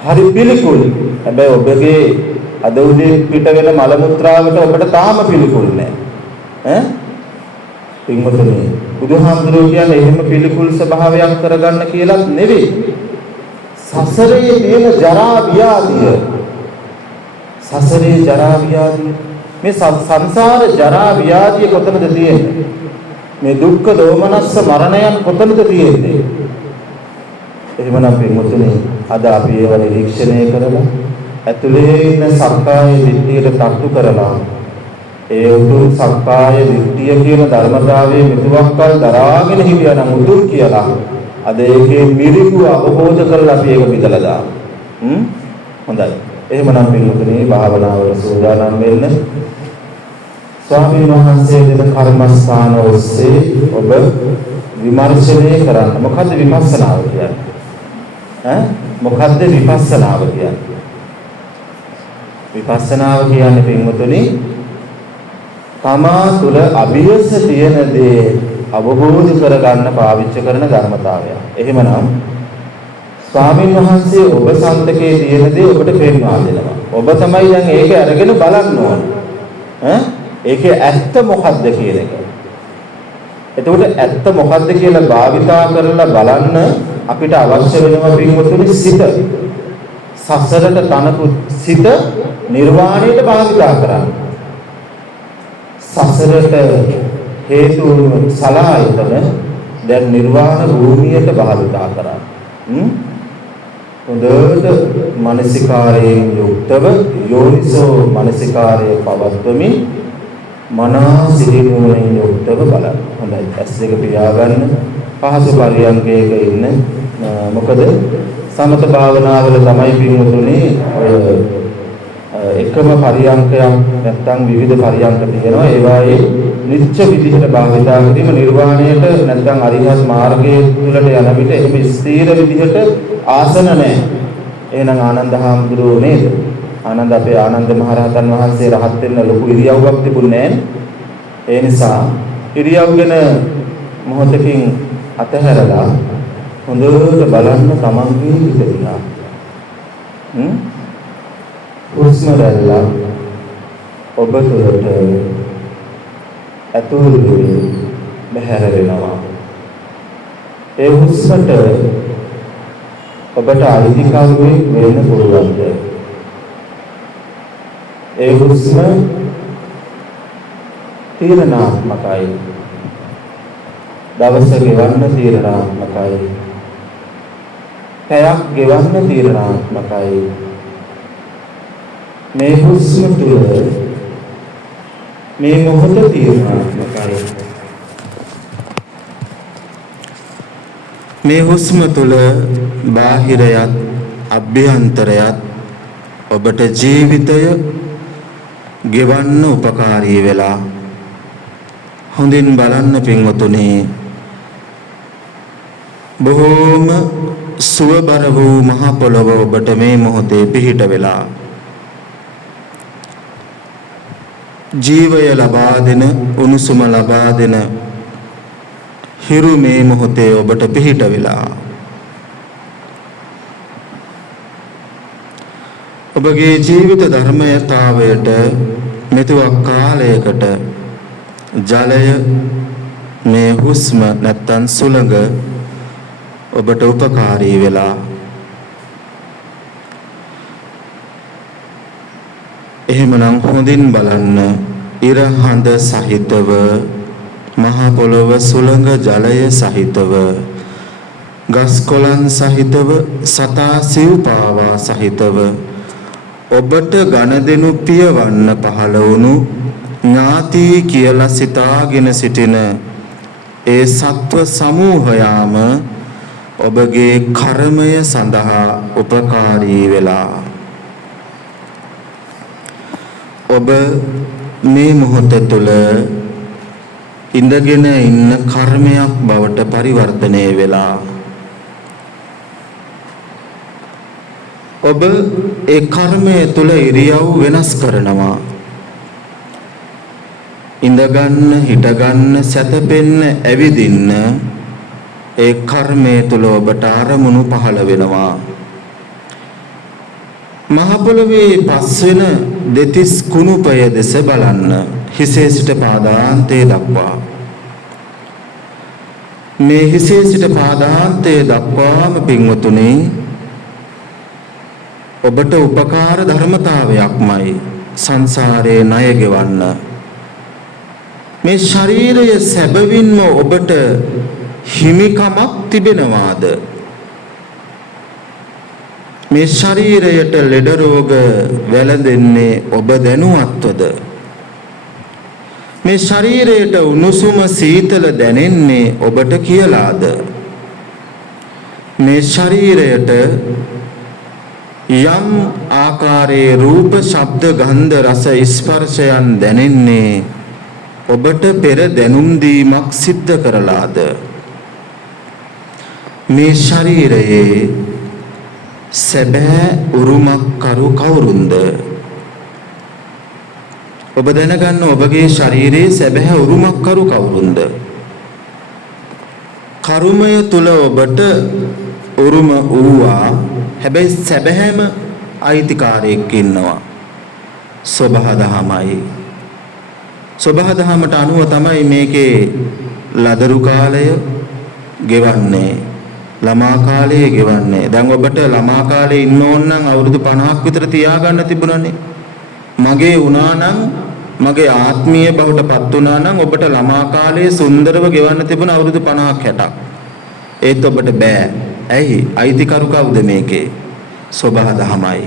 හරි පිළිකුල්. හැබැයි ඔබගේ අද උදේ පිට වෙන මල මුත්‍රාවට ඔබට තාම පිළිකුල් නැහැ. පින්වතුනි බුදුහාමුදුරුවෝ කියන්නේ එහෙම පිළිකුල් ස්වභාවයක් කරගන්න කියලාත් නෙවෙයි. සසරේ තියෙන ජරා ව්‍යාධිය, සසරේ ජරා ව්‍යාධිය, මේ සංසාර ජරා ව්‍යාධිය කොතනද තියෙන්නේ? මේ දුක්ඛ දෝමනස්ස මරණයන් කොතනද තියෙන්නේ? එහෙමනම් පින්වතුනි අද අපි ඒව නිරීක්ෂණය කරලා ඇතුලේ ඉන්න සක්කාය දිට්ඨියට තට්ටු කරලා ඒ උතුම් සක්කාය දිට්ඨිය කියන ධර්මතාවයේ මෙතුවක්කල් දරාගෙන හිටියා නම් උතුම් කියලා අද ඒකේ මිරිඟු අවබෝධ කරලා අපි ඒක බෙදලා දාමු. හොඳයි. එහෙමනම් පින්වතුනි භාවනාවට සූදානම් වෙන්න. ස්වාමීන් වහන්සේ දෙන කර්මස්ථාන ඔස්සේ ඔබ විමර්ශනය කරන්න. මොකද්ද විපස්සනාව කියන්නේ? මොකද්ද විපස්සනාව කියන්නේ? විපස්සනාව කියන්නේ පින්වතුනි තමා තුළ අභියස තියෙන දේ අවබෝධ කරගන්න පාවිච්චි කරන ධර්මතාවය. එහෙමනම් ස්වාමීන් වහන්සේ ඔබ සන්තකේ තියෙන දේ ඔබට පෙන්වා දෙනවා. ඔබ තමයි දැන් ඒක අරගෙන බලන්න ඕන. ඒකේ ඇත්ත මොකද්ද කියන එක. එතකොට ඇත්ත මොකද්ද කියලා භාවිතා කරලා බලන්න අපිට අවශ්‍ය වෙනවා පින්වතුනි සිත. සසරට තනපු සිත නිර්වාණයට භාවිතා කරන්න. සසරට හේතු සලආයතන දැන් නිර්වාණ භූමියට භාවිතා කරන්න. හොඳට මානසිකාරයෙන් යුක්තව යෝනිසෝ මානසිකාරයේ පවත්වමින් මනා සිහිනුවණින් යුක්තව බලන්න. හොඳයි. ඇස් දෙක පියාගන්න. පහසු පරියන්කයක ඉන්න. මොකද සමත භාවනාවල තමයි පින්වතුනි ඔය එකම පරියන්කයක් නැත්නම් විවිධ පරියන්ක තියෙනවා. ඒවායේ නිච්ච විදිහට භාවිතා කිරීම නිර්වාණයට නැත්නම් අරිහත් මාර්ගයේ තුලට යන විට එහෙම ස්ථීර විදිහට ආසන නැහැ. එහෙනම් ආනන්ද හාමුදුරුවෝ නේද? අපේ ආනන්ද මහරහතන් වහන්සේ රහත් වෙන්න ලොකු ඉරියව්වක් තිබුණේ නැහැ. ඒ නිසා ඉරියව් ගැන මොහොතකින් අතහැරලා හොඳට බලන්න තමන්ගේ හිත දිහා. හුස්ම රැල්ල ඔබ තුළට ඇතුළු බැහැර වෙනවා. ඒ හුස්මට ඔබට අයිතිකාරයෙක් වෙන්න පුළුවන්ද? ඒ හුස්ම තීරණාත්මකයි. දවස ගෙවන්න තීරණාත්මකයි. පැයක් ගෙවන්න තීරණාත්මකයි. මේ හුස්ම තුළ මේ මොහොත තීරණාත්මකයි. මේ හුස්ම තුළ බාහිරයත් අභ්‍යන්තරයත් ඔබට ජීවිතය ගෙවන්න උපකාරී වෙලා. හොඳින් බලන්න පින්වතුනි, බොහෝම සුවබර වූ මහ පොළොව ඔබට මේ මොහොතේ පිහිට වෙලා ජීවය ලබා දෙන, උණුසුම ලබා දෙන හිරු මේ මොහොතේ ඔබට පිහිට වෙලා ඔබගේ ජීවිත ධර්මයතාවයට මෙතුවක් කාලයකට ජලය, මේ හුස්ම නැත්තන් සුළඟ ඔබට උපකාරී වෙලා. එහෙමනම් හොඳින් බලන්න, ඉර හඳ සහිතව, මහ පොළොව සුළඟ ජලය සහිතව, ගස් කොළන් සහිතව, සතා සිව්පාවා සහිතව ඔබට ගනුදෙනු පියවන්න පහළ වුණු ඥාති කියලා සිතාගෙන සිටින ඒ සත්ව සමූහයාම ඔබගේ කර්මය සඳහා උපකාරී වෙලා. ඔබ මේ මොහොත තුළ ඉඳගෙන ඉන්න කර්මයක් බවට පරිවර්තනය වෙලා ඔබ ඒ කර්මය තුළ ඉරියව් වෙනස් කරනවා. ඉඳගන්න, හිටගන්න, සැතපෙන්න, ඇවිදින්න ඒ කර්මය තුළ ඔබට අරමුණු පහළ වෙනවා. මහ පොළොවේ පස්වෙන දෙතිස් කුණුපය දෙස බලන්න, හිසේ සිට පාදාන්තයේ දක්වා. මේ හිසේ සිට පාදාන්තයේ දක්වාම පින්වතුනි ඔබට උපකාර ධර්මතාවයක්මයි සංසාරේ ණය ගෙවන්න. මේ ශරීරය සැබවින්ම ඔබට හිමිකමක් තිබෙනවාද? මේ ශරීරයට ලෙඩ රෝග වැළඳෙන්නේ ඔබ දැනුවත්වද? මේ ශරීරයට උණුසුම සීතල දැනෙන්නේ ඔබට කියලාද? මේ ශරීරයට යම් ආකාරයේ රූප, ශබ්ද, ගන්ධ, රස, ස්පර්ශයන් දැනෙන්නේ ඔබට පෙර දැනුම් දීමක් සිද්ධ කරලාද? මේ ශරීරයේ සැබෑ උරුමක් කරු කවුරුන්ද? ඔබ දැනගන්න ඔබගේ ශරීරයේ සැබෑ උරුමක් කරු කවුරුන්ද? කර්මය තුල ඔබට උරුම වූවා. හැබැයි සැබෑම අයිතිකාරයෙක් ඉන්නවා. සබහා දහමයි. සබහා දහමට අනුව තමයි මේකේ ලදරු කාලය ගෙවන්නේ, ළමා කාලයේ ගෙවන්නේ. දැන් ඔබට ළමා කාලේ ඉන්න ඕන නම් අවුරුදු 50ක් විතර තියාගන්න තිබුණානේ. මගේ වුණා නම්, මගේ ආත්මීය බවට පත් වුණා නම් ඔබට ළමා කාලයේ සුන්දරව ගෙවන්න තිබුණ අවුරුදු 50ක් 60ක්. ඒත් ඔබට බෑ. ඇයි? අයිතිකරු කවුද මේකේ? සබහා දහමයි.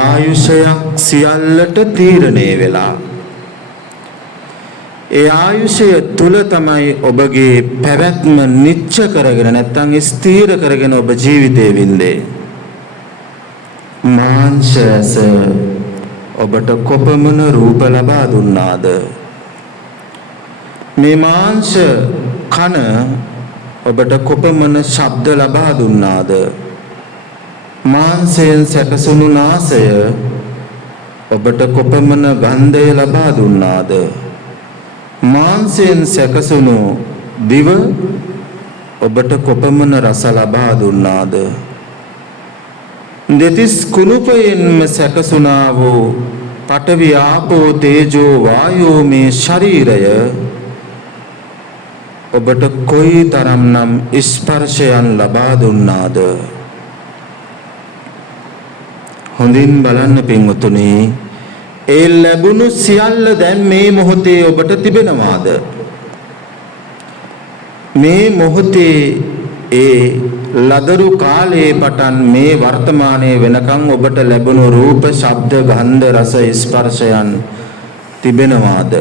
ආයුෂයක් සියල්ලට තීරණය වෙලා ඒ ආයුෂය තුල තමයි ඔබගේ පැවැත්ම නිච්ච කරගෙන නැත්නම් ස්ථීර කරගෙන ඔබ ජීවිතේ වින්දේ. මාංශයස ඔබට කොපමණ රූප ලබා දුන්නාද? මේ මාංශ කන ඔබට කොපමණ ශබ්ද ලබා දුන්නාද? මාංශයෙන් සැකසුණු නාසය ඔබට කොපමණ ගන්ධය ලබා දුන්නාද? මාංශයෙන් සැකසුණු දිව ඔබට කොපමණ රස ලබා දුන්නාද? දෙතිස් කුණුපයෙන්ම සැකසුණා වූ පඨවි, ආපෝ, තේජෝ, වායෝ මේ ශරීරය ඔබට කොයි තරම්නම් ස්පර්ශයන් ලබා දුන්නාද? හොඳින් බලන්න පින්වතුනි, ඒ ලැබුණු සියල්ල දැන් මේ මොහොතේ ඔබට තිබෙනවාද? මේ මොහොතේ ඒ ලදරු කාලයේ පටන් මේ වර්තමානයේ වෙනකන් ඔබට ලැබුණු රූප, ශබ්ද, ගන්ධ, රස, ස්පර්ශයන් තිබෙනවාද?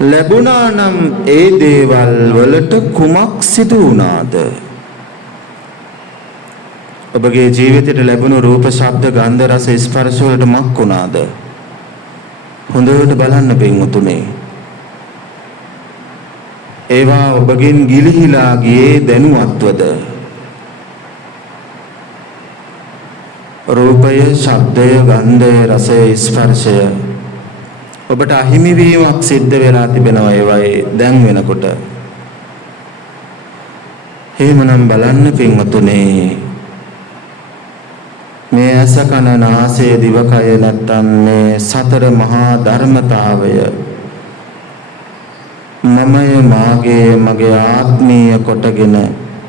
ලැබුණා නම් ඒ දේවල් වලට කුමක් සිදු වුණාද? ඔබගේ ජීවිතයට ලැබුණු රූප, ශබ්ද, ගන්ධ, රස, ස්පර්ශ වලට මක් වුණාද? හොඳට බලන්න පින්වතුනි. ඒවා ඔබගෙන් ගිලිහිලා ගියේ දැනුවත්වද? රූපය, ශබ්දය, ගන්ධය, රසය, ස්පර්ශය ඔබට අහිමි වීමක් සිද්ධ වෙලා තිබෙනවා ඒවයි දැන් වෙනකොට. එහෙමනම් බලන්න පින්වතුනි, මේ ඇස, කන, නාසය, දිවකය නැත්තම් මේ සතර මහා ධර්මතාවය මමය, මාගේ, මගේ ආත්මීය කොටගෙන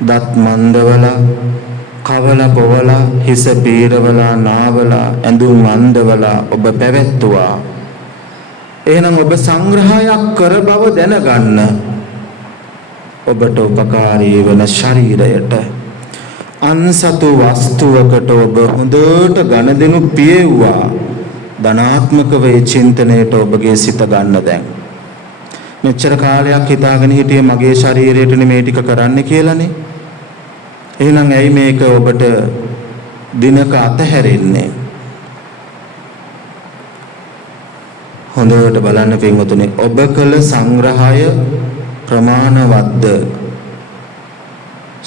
දත් මන්දවලා, කවලා පොවලා, හිස පීරවලා, නාවලා, ඇඳුම් අන්දවලා ඔබ පැවැත්තුවා. එහෙනම් ඔබ සංග්‍රහයක් කර බව දැනගන්න. ඔබට උපකාරී වන ශරීරයට අන්සතු වස්තුවකට ඔබ හොඳට ගනුදෙනු පියුවා. ධනාත්මක වේ චින්තනයට ඔබගේ සිත ගන්න දැන්. මෙච්චර කාලයක් හිතාගෙන හිටියේ මගේ ශරීරයට මේ ටික කරන්න කියලානේ. එහෙනම් ඇයි මේක ඔබට දිනක අතහැරෙන්නේ? හොඳට බලන්න පින්වතුනි, ඔබ කළ සංග්‍රහය ප්‍රමාණවත්ද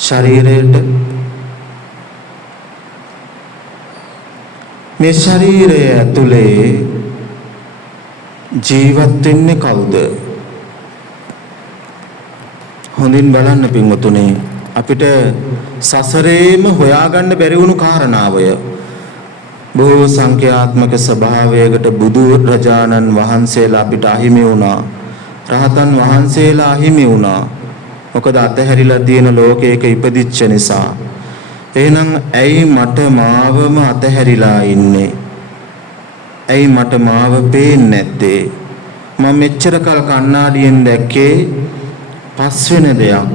ශරීරයට? මේ ශරීරය ඇතුලේ ජීවත් වෙන්නේ කවුද? හොඳින් බලන්න පින්වතුනි, අපිට සසරේම හොයාගන්න බැරි වුණු කාරණාවය. බොහෝ සංඛ්‍යාත්මක ස්වභාවයකට බුදු රජාණන් වහන්සේලා අපිට අහිමි වුණා. රහතන් වහන්සේලා අහිමි වුණා. මොකද අතහැරිලා තියෙන ලෝකයක ඉපදිච්ච නිසා. එහෙනම් ඇයි මට මාවම අතහැරිලා ඉන්නේ? ඇයි මට මාව පේන්නේ නැත්තේ? මම මෙච්චර කල් කණ්ණාඩියෙන් දැක්කේ පස්වෙන දෙයක්.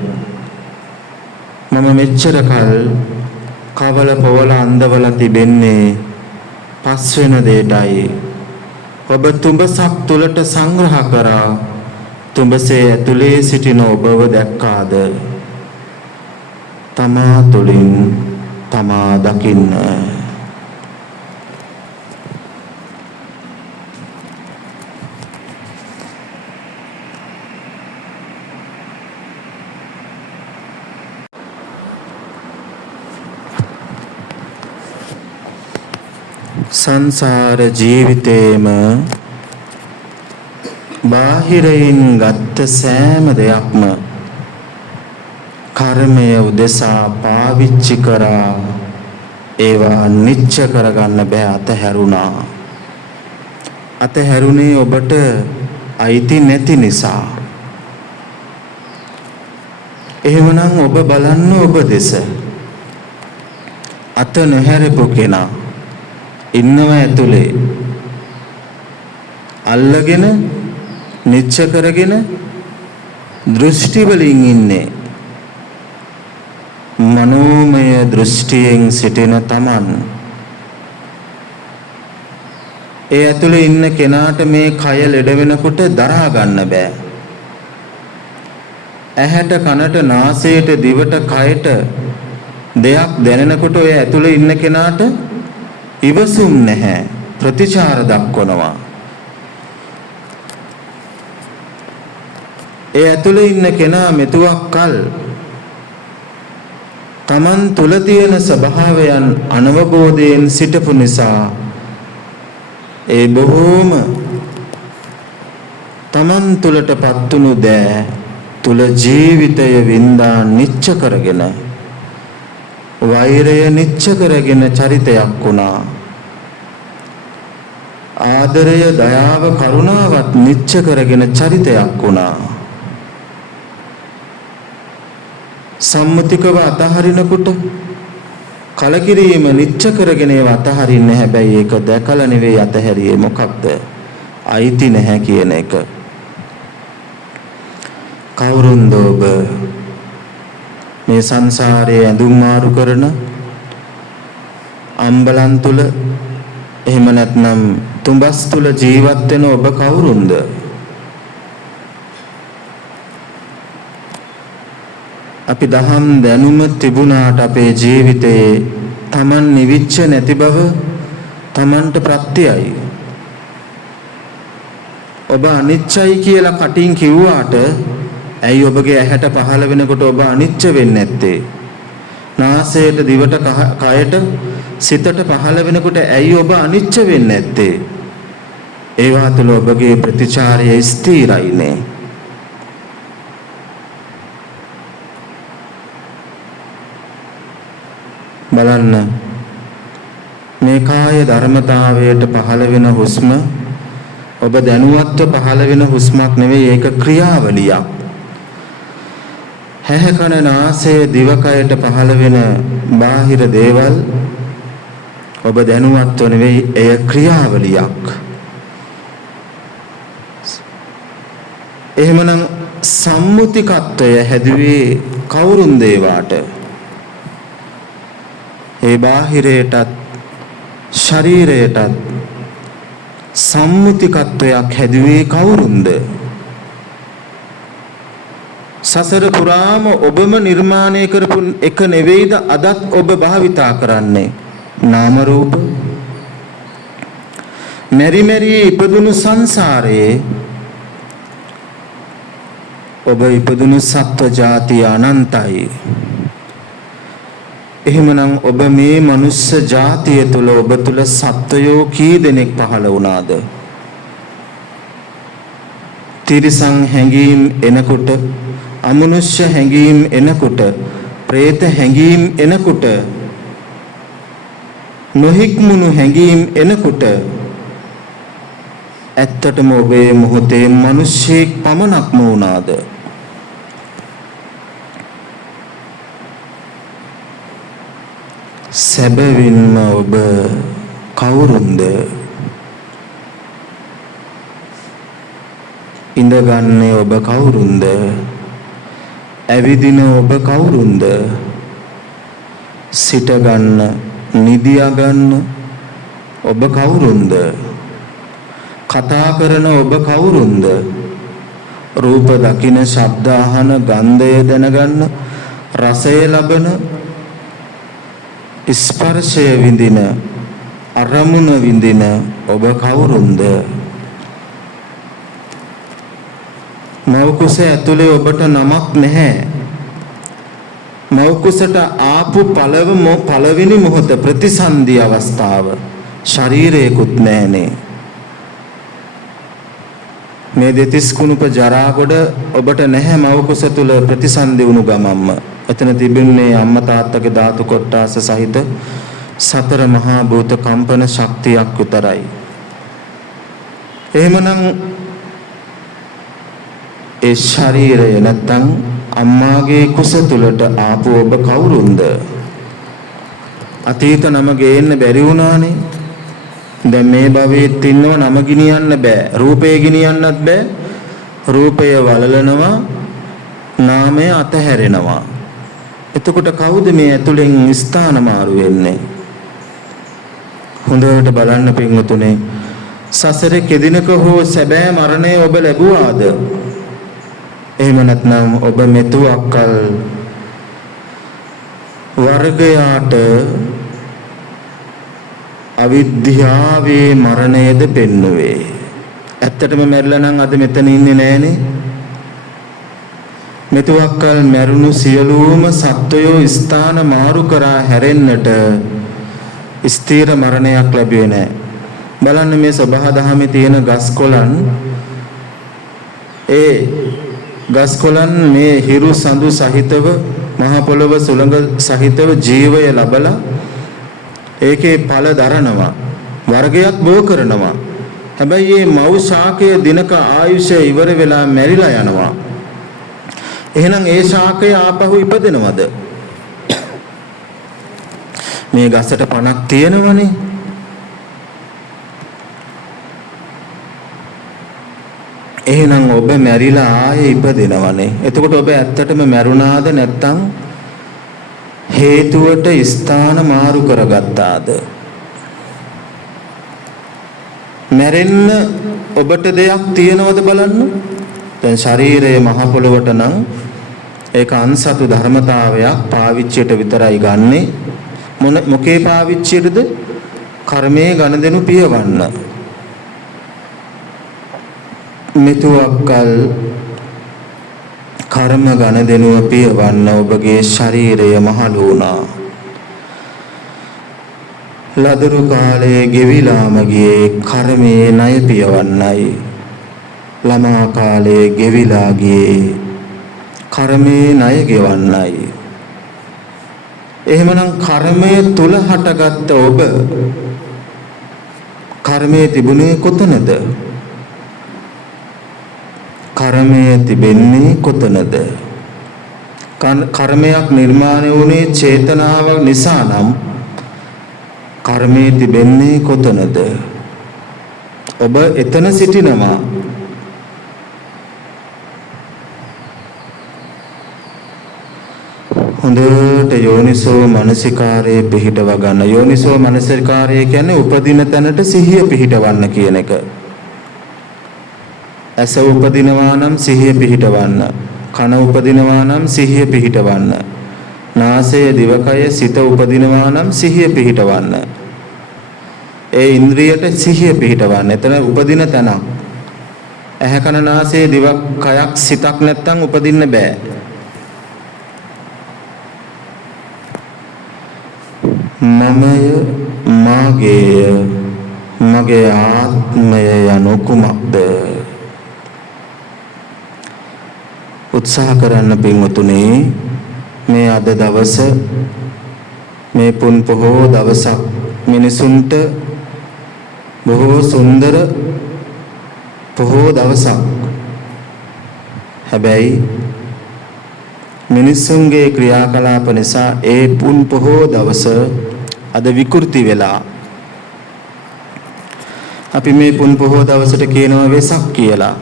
මම මෙච්චර කල් කවල පොවල අන්දවල තිබෙන්නේ පස්වෙන දෙයටයි. ඔබ තුඹසක් තුලට සංග්‍රහ කරා. තුඹසේ ඇතුලේ සිටින ඔබව දැක්කාද? තමා තුලින් තමා දකින්න. සංසාර ජීවිතේම බාහිරින් ගත්ත සෑම දෙයක්ම කර්මය උදෙසා පාවිච්චි කරා. ඒවා නිච්ච කරගන්න බෑ, අතහැරුණා. අතහැරුණේ ඔබට අයිති නැති නිසා. එහෙමනම් ඔබ බලන්න ඔබ දෙස. අත නොහැරපු කෙනා ඉන්නව ඇතුලේ. අල්ලගෙන නිච්ච කරගෙන දෘෂ්ටි වලින් ඉන්නේ. මනෝමය දෘෂ්ටියෙන් සිටින තමන්. ඒ ඇතුලේ ඉන්න කෙනාට මේ කය ලෙඩ වෙනකොට දරා ගන්න බෑ. ඇහැට, කනට, නාසයට, දිවට, කයට දෙයක් දැනෙනකොට ඔය ඇතුලේ ඉන්න කෙනාට ඉවසුම් නැහැ, ප්‍රතිචාර දක්වනවා. ඒ ඇතුලේ ඉන්න කෙනා මෙතුවක් කල් තමන් තුල තියෙන ස්වභාවයන් අනවබෝධයෙන් සිටපු නිසා ඒ බොහෝම තමන් තුලටපත් වුණු දෑ තුල ජීවිතය වින්දා නිච්ච කරගෙන, වෛරය නිච්ච කරගෙන චරිතයක් වුණා. ආදරය, දයාව, කරුණාවත් නිච්ච කරගෙන චරිතයක් වුණා. සම්මුතිකව අතහරිනකොට කලකිරීම නිච්ච කරගෙන ඒව අතහරින්නේ. හැබැයි ඒක දැකලා නෙවෙයි අතහැරියේ. මොකක්ද? අයිති නැහැ කියන එක. කවුරුන්ද ඔබ? මේ සංසාරයේ ඇඳුම් මාරු කරන අම්බලන් තුල එහෙම නැත්නම් තුඹස් තුල ජීවත් වෙන ඔබ කවුරුන්ද? අපි දහම් දැනුම තිබුණාට අපේ ජීවිතයේ Taman නිවිච්ච නැති බව Tamanට ප්‍රත්‍යයයි. ඔබ අනිච්චයි කියලා කටින් කිව්වාට ඇයි ඔබගේ ඇහැට පහළ වෙනකොට ඔබ අනිච්ච වෙන්නේ නැත්තේ? නාසයට, දිවට, කයට, සිතට පහළ වෙනකොට ඇයි ඔබ අනිච්ච වෙන්නේ නැත්තේ? ඒවා තුළ ඔබගේ ප්‍රතිචාරය ස්ථිරයිනේ. බලන්න මේ කාය ධර්මතාවයට පහළ වෙන හුස්ම ඔබ දැනුවත්ව පහළ වෙන හුස්මක් නෙවෙයි, ඒක ක්‍රියාවලියක්. හැහ කන නාසය දිවකයට පහළ වෙන බාහිර දේවල් ඔබ දැනුවත්ව නෙවෙයි, එය ක්‍රියාවලියක්. එහෙමනම් සම්මුතිකත්වය හැදුවේ කවුරුන්ද ඒවාට? ඒ බාහිරයටත් ශරීරයටත් සම්මුතිකත්වයක් හැදුවේ කවුරුන්ද? සසර පුරාම ඔබම නිර්මාණය කරපු එක නෙවෙයිද අදත් ඔබ භාවිතා කරන්නේ? නාම රූප. මෙරි මෙරි ඉපදුණු සංසාරයේ ඔබ ඉපදුණු සත්ව ජාතිය අනන්තයි. එහෙමනම් ඔබ මේ මනුස්ස ජාතිය තුළ ඔබ තුළ සත්වයෝ කී දෙනෙක් පහළ වුණාද? තිරිසන් හැඟීම් එනකොට, අමනුෂ්‍ය හැඟීම් එනකොට, പ്രേත හැඟීම් එනකොට, නොහික්මුණු හැඟීම් එනකොට ඇත්තටම ඔබේ මොහොතේ මිනිස්සෙක් පමණක්ම වුණාද? සැබවින්ම ඔබ කවුරුන්ද? ඉඳගන්නේ ඔබ කවුරුන්ද? ඇවිදින ඔබ කවුරුන්ද? සිටගන්න, නිදියගන්න ඔබ කවුරුන්ද? කතා කරන ඔබ කවුරුන්ද? රූප දකින, ශබ්ද අහන, ගන්ධය දැනගන්න, රසය ලබන, ස්පර්ශය විඳින, අරමුණ විඳින ඔබ කවුරුන්ද? මව් කුස ඇතුලේ ඔබට නමක් නැහැ. මව් කුසට ආපු පළවෙනි මොහොත ප්‍රතිසන්දි අවස්ථාව ශරීරයකුත් නැහනේ. මේ දෙතිස් කුණුප ජරා කොට ඔබට නැහැ මව් කුස තුල ප්‍රතිසන්දි වුණු ගමම්ම. එතන තිබෙන්නේ අම්මා තාත්තගේ ධාතු කොටස සහිත සතර මහා භූත කම්පන ශක්තියක් විතරයි. එහෙමනම් ඒ ශරීරය නැත්තම් අම්මාගේ කුස තුලට ආපු ඔබ කවුරුන්ද? අතීත නම ගේන්න බැරි වුණානේ. දැන් මේ භවෙත් ඉන්නව නම ගිනියන්න බෑ. රූපය ගිනියන්නත් බෑ. රූපය වලලනවා, නාමය අතහැරෙනවා. එතකොට කවුද මේ ඇතුලෙන් ස්ථාන මාරු වෙන්නේ? හොඳට බලන්න පින්වතුනේ. සසරේ කෙදිනක හෝ සැබෑ මරණය ඔබ ලැබුවාද? එහෙම නැත්නම් ඔබ මෙතුවක්කල් වර්ගයාට අවිද්‍යාවේ මරණයද පෙන්නුවේ? ඇත්තටම මැරිලා නම් අද මෙතන ඉන්නේ නෑනේ. මෙතුවක්කල් මැරුණු සියලුම සත්වයෝ ස්ථාන මාරු කරා හැරෙන්නට ස්ථීර මරණයක් ලැබුවේ නෑ. බලන්න මේ සබහා දහමේ තියෙන ගස් කොළන්, ඒ ගස් කොළන් මේ හිරු සඳු සහිතව මහ පොළව සුළඟ සහිතව ජීවය ලබලා ඒකේ ඵල දරනවා, වර්ගයක් බෝ කරනවා. හැබැයි මේ මව් ශාකය දිනක ආයුෂ ඉවර වෙලා මැරිලා යනවා. එහෙනම් ඒ ශාකය ආපහු ඉපදෙනවද? මේ ගසට පණක් තියෙනවනේ. එහෙනම් ඔබ මැරිලා ආයේ ඉපදෙනවනේ. එතකොට ඔබ ඇත්තටම මැරුණාද නැත්නම් හේතුවට ස්ථාන මාරු කරගත්තාද? මැරෙන්න ඔබට දෙයක් තියෙනවද බලන්න. දැන් ශරීරය මහ පොළොවට නම් ඒක අන්සතු ධර්මතාවයක් පාවිච්චියට විතරයි ගන්නෙ. මොකේ පාවිච්චියටද? කර්මයේ ගනුදෙනු පියවන්න. මෙතුවක්කල් කර්ම ගනුදෙනුව පියවන්න ඔබගේ ශරීරය මහලු වුණා. ලදරු කාලයේ ගෙවිලාම ගියේ කර්මයේ ණය පියවන්නයි. ළමා කාලයේ ගෙවිලා ගියේ කර්මයේ ණය ගෙවන්නයි. එහෙමනම් කර්මයේ තුල හටගත්ත ඔබ කර්මයේ තිබුණේ කොතනද? කර්මයේ තිබෙන්නේ කොතනද? කර්මයක් නිර්මාණය වුණේ චේතනාවක් නිසා නම් කර්මයේ තිබෙන්නේ කොතනද? ඔබ එතන සිටිනවා. හොඳට යෝනිසෝ මනසිකාරයේ පිහිටව ගන්න. යෝනිසෝ මනසිකාරය කියන්නේ උපදින තැනට සිහිය පිහිටවන්න කියන එක. ඇස උපදිනවා නම් සිහිය පිහිටවන්න. කන උපදිනවා නම් සිහිය පිහිටවන්න. නාසය දිවකය සිත උපදිනවා නම් සිහිය පිහිටවන්න. ඒ ඉන්ද්‍රියට සිහිය පිහිටවන්න. එතන උපදින තැන. ඇහැ කන නාසය දිවකයක් සිතක් නැත්තම් උපදින්න බෑ. මමය මාගේය මගේ ආත්මය යනු කුමක්ද? උත්සාහ කරන්න පින්වතුනි, මේ අද දවස මේ පුන් පොහෝ දවසක් මිනිසුන්ට බොහෝ සුන්දර පොහෝ දවසක්. හැබැයි මිනිසුන්ගේ ක්‍රියාකලාප නිසා ඒ පුන් පොහෝ දවස අද විකෘති වෙලා. අපි මේ පුන් පොහෝ දවසට කියනවා වෙසක් කියලා.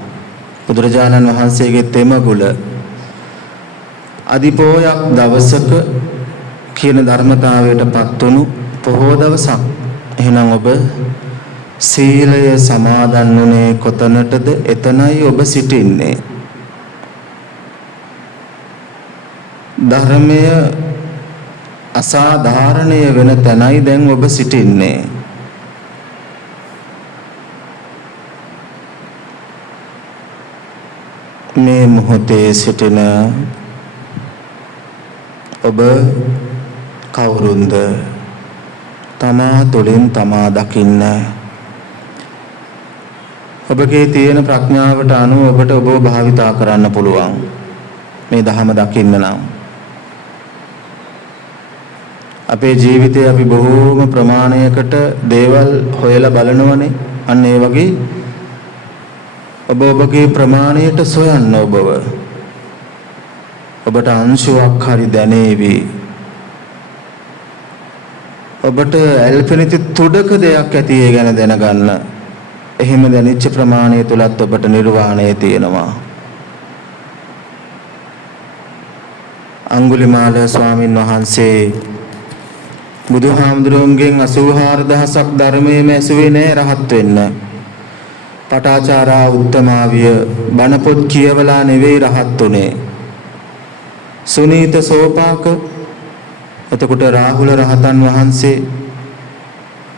බුදුරජාණන් වහන්සේගේ තෙමගුල අදිපෝයක් දවසක කියන ධර්මතාවයටපත් වුණු පොහෝ දවසක්. එහෙනම් ඔබ සීලය සමාදන් වුණේ කොතනටද? එතනයි ඔබ සිටින්නේ. ධර්මය අසාධාරණය වෙන තැනයි දැන් ඔබ සිටින්නේ. මේ මොහොතේ සිටින ඔබ කවුරුන්ද? තමා තුළින් තමා දකින්න. ඔබගේ තියෙන ප්‍රඥාවට අනුව ඔබට ඔබව භාවිතා කරන්න පුළුවන්. මේ ධහම දකින්න නම් අපේ ජීවිතේ අපි බොහෝම ප්‍රමාණයකට දේවල් හොයලා බලනවනේ. අන්න ඒ වගේ ඔබ ඔබගේ ප්‍රමාණයට සොයන්න. ඔබට අංශුවක් හරි දැනේවි. ඔබට ඇල්පෙනිති තුඩක දෙයක් ඇති ඒ ගැන දැනගන්න. එහෙම දැනෙච්ච ප්‍රමාණය තුලත් ඔබට නිර්වාණය තියෙනවා. අඟුලිමාල ස්වාමින් වහන්සේ බුදුහාමුදුරුවන්ගෙන් 84000ක් ධර්මයේම ඇසුවේ නෑ රහත් වෙන්න. පටාචාරා උත්තමාවිය බණ පොත් කියවලා නෙවෙයි රහත් උනේ. සුනීත සෝපාක, එතකොට රාහුල රහතන් වහන්සේ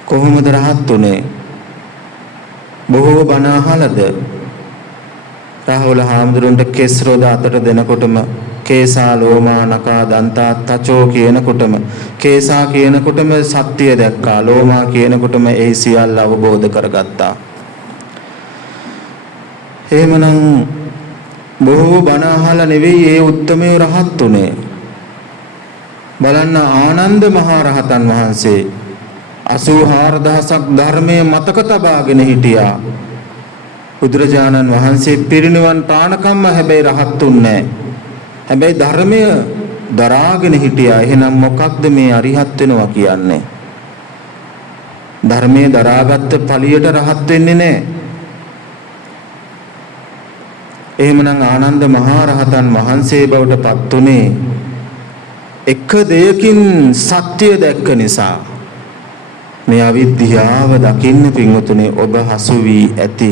කොහොමද රහත් උනේ? බොහෝ බණ අහලද? රාහුල හාමුදුරන්ට කෙස් රොද අතට දෙනකොටම කේසා ලෝමා නකා දන්තා තචෝ කියනකොටම කේසා කියනකොටම සත්‍ය දැක්කා. ලෝමා කියනකොටම ඒ සියල්ල අවබෝධ කරගත්තා. එහෙමනම් බොහෝ බණ අහලා නෙවෙයි ඒ උත්තමයෝ රහත් උනේ. බලන්න ආනන්ද මහ රහතන් වහන්සේ 84000ක් ධර්මයේ මතක තබාගෙන හිටියා. බුදුරජාණන් වහන්සේ පිරිනිවන් පානකම්ම හැබැයි රහත් උන්නේ නැහැ. හැබැයි ධර්මය දරාගෙන හිටියා. එහෙනම් මොකක්ද මේ අරිහත් වෙනවා කියන්නේ? ධර්මයේ දරාගත්ත ඵලියට රහත් වෙන්නේ නැහැ. එහෙමනම් ආනන්ද මහා රහතන් වහන්සේ බවට පත් උනේ එක දෙයකින් සත්‍ය දැක්ක නිසා. මේ අවිද්‍යාව දකින්න පින්වතුනි ඔබ හසු වී ඇති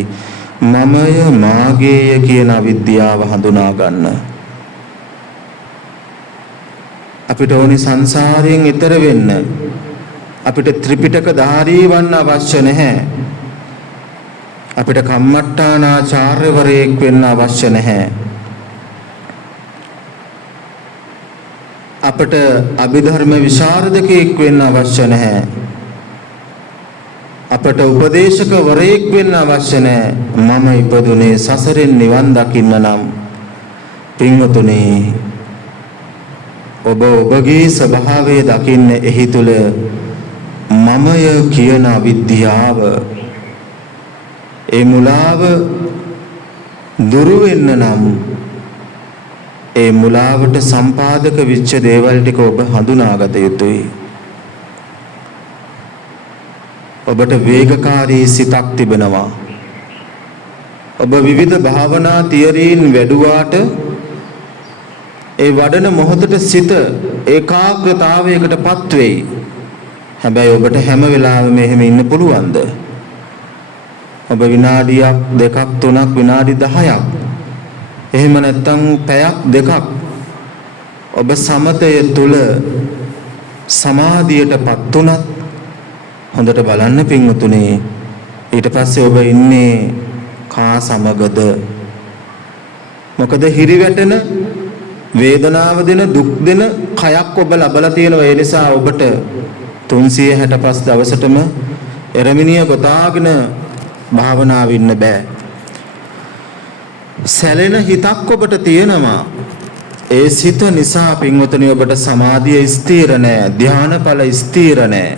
මමය මාගේය කියන අවිද්‍යාව හඳුනා ගන්න. අපිට ඕනි සංසාරයෙන් ඈතර වෙන්න. අපිට ත්‍රිපිටක ධාරී වන්න අවශ්‍ය නැහැ. අපිට කම්මට්ටානාචාර්යවරයෙක් වෙන්න අවශ්‍ය නැහැ. අපට අභිධර්ම විශාරදකෙක් වෙන්න අවශ්‍ය නැහැ. අපට උපදේශක වරයෙක් වෙන්න අවශ්‍ය නැහැ. මම ඉපදුනේ සසරෙන් නිවන් දකින්න නම්. පින්වතුනි ඔබ ඔබගේ ස්වභාවය දකින්න එහි තුල මමය කියන අවිද්‍යාව ඒ මුලාව දුරු වෙන්න නම් ඒ මුලාවට සම්පාදක වෙච්ච දේවල් ටික ඔබ හඳුනාගත යුතුයි. ඔබට වේගකාරී සිතක් තිබෙනවා. ඔබ විවිධ භාවනා තියරීන් වැඩුවාට ඒ වඩන මොහොතට සිත ඒකාග්‍රතාවයකටපත් වෙයි. හැබැයි ඔබට හැම වෙලාවෙම එහෙම ඉන්න පුළුවන්ද? ඔබ විනාඩියක් දෙකක් තුනක් විනාඩි 10ක් එහෙම නැත්නම් පැයක් දෙකක් ඔබ සමතය තුල සමාධියටපත් උනත් හොඳට බලන්න පින්වතුනි ඊට පස්සේ ඔබ ඉන්නේ කා සමගද? මොකද හිරිවැටෙන වේදනාව දෙන දුක් දෙන කයක් ඔබ ලබලා තියෙනවා. ඒ නිසා ඔබට 365 දවසටම එරමිනිය ගොතාගෙන භාවනාව ඉන්න බෑ. සැලෙන හිතක් ඔබට තියෙනවා. ඒ සිත නිසා පින්වතුනි ඔබට සමාධිය ස්ථිර නැහැ, ධානාඵල ස්ථිර නැහැ.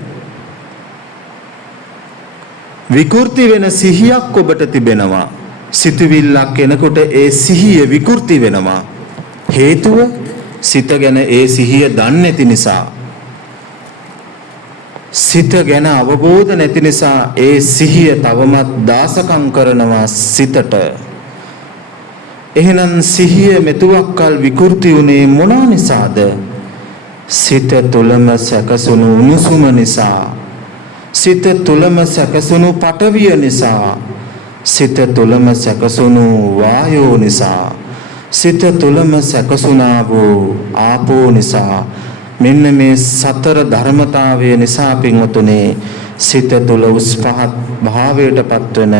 විකෘති වෙන සිහියක් ඔබට තිබෙනවා. සිතුවිල්ලක් එනකොට ඒ සිහිය විකෘති වෙනවා. හේතුව සිත ගැන ඒ සිහිය දන්නේ නැති නිසා. සිත ගැන අවබෝධ නැති නිසා ඒ සිහිය තවමත් දාසකම් කරනවා සිතට. එහෙනම් සිහිය මෙතුවක්කල් විකෘති වුණේ මොනවා නිසාද? සිත තුලම සැකසුණු උණුසුම නිසා. සිත තුලම සැකසුණු පටවිය නිසා. සිත තුලම සැකසුණු වායෝ නිසා. සිත තුලම සැකසුණා වූ ආපෝ නිසා. මෙන්න මේ සතර ධර්මතාවය නිසා පින්වතුනි සිත තුල උස් පහත් භාවයට පත්වන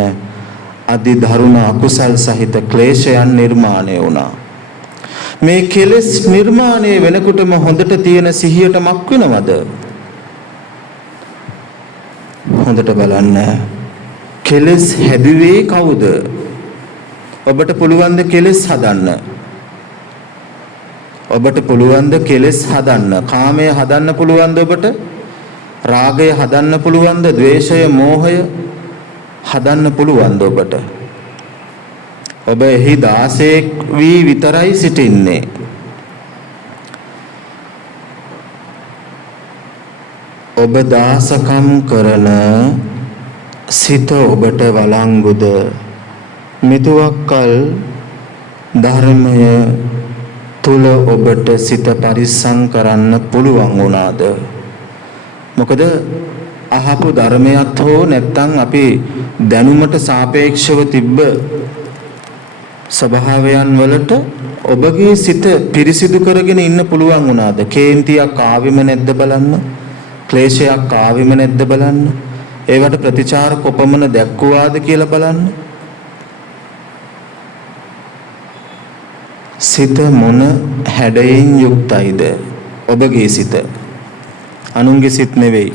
අදි දරුණ අකුසල් සහිත ක්ලේශයන් නිර්මාණය වුණා. මේ කෙලෙස් නිර්මාණය වෙනකොටම හොඳට තියෙන සිහියට මක් වෙනවද? හොඳට බලන්න. කෙලෙස් හැදුවේ කවුද? ඔබට පුළුවන් ද කෙලෙස් හදන්න? ඔබට පුළුවන් ද කෙලෙස් හදන්න? කාමය හදන්න පුළුවන් ද ඔබට? රාගය හදන්න පුළුවන් ද? ද්වේෂය, මෝහය හදන්න පුළුවන් ද ඔබට? ඔබ එහි 16 වී විතරයි සිටින්නේ. ඔබ දාසකම් කරන සිත ඔබට වළංගුද? මෙතුවක්කල් ධර්මය තුල ඔබට සිත පරිස්සම් කරන්න පුළුවන් වුණාද? මොකද අහපු ධර්මයක් හෝ නැත්නම් අපි දැනුමට සාපේක්ෂව තිබ්බ ස්වභාවයන් වලට ඔබගේ සිත පිරිසිදු කරගෙන ඉන්න පුළුවන් වුණාද? කේන්තියක් ආවෙම නැද්ද බලන්න? ක්ලේශයක් ආවෙම නැද්ද බලන්න? ඒවට ප්‍රතිචාර කොපමණ දැක්කුවාද කියලා බලන්න. සිත මොන හැඩයෙන් යුක්තයිද? ඔබගේ සිත. අනුන්ගේ සිත නෙවෙයි.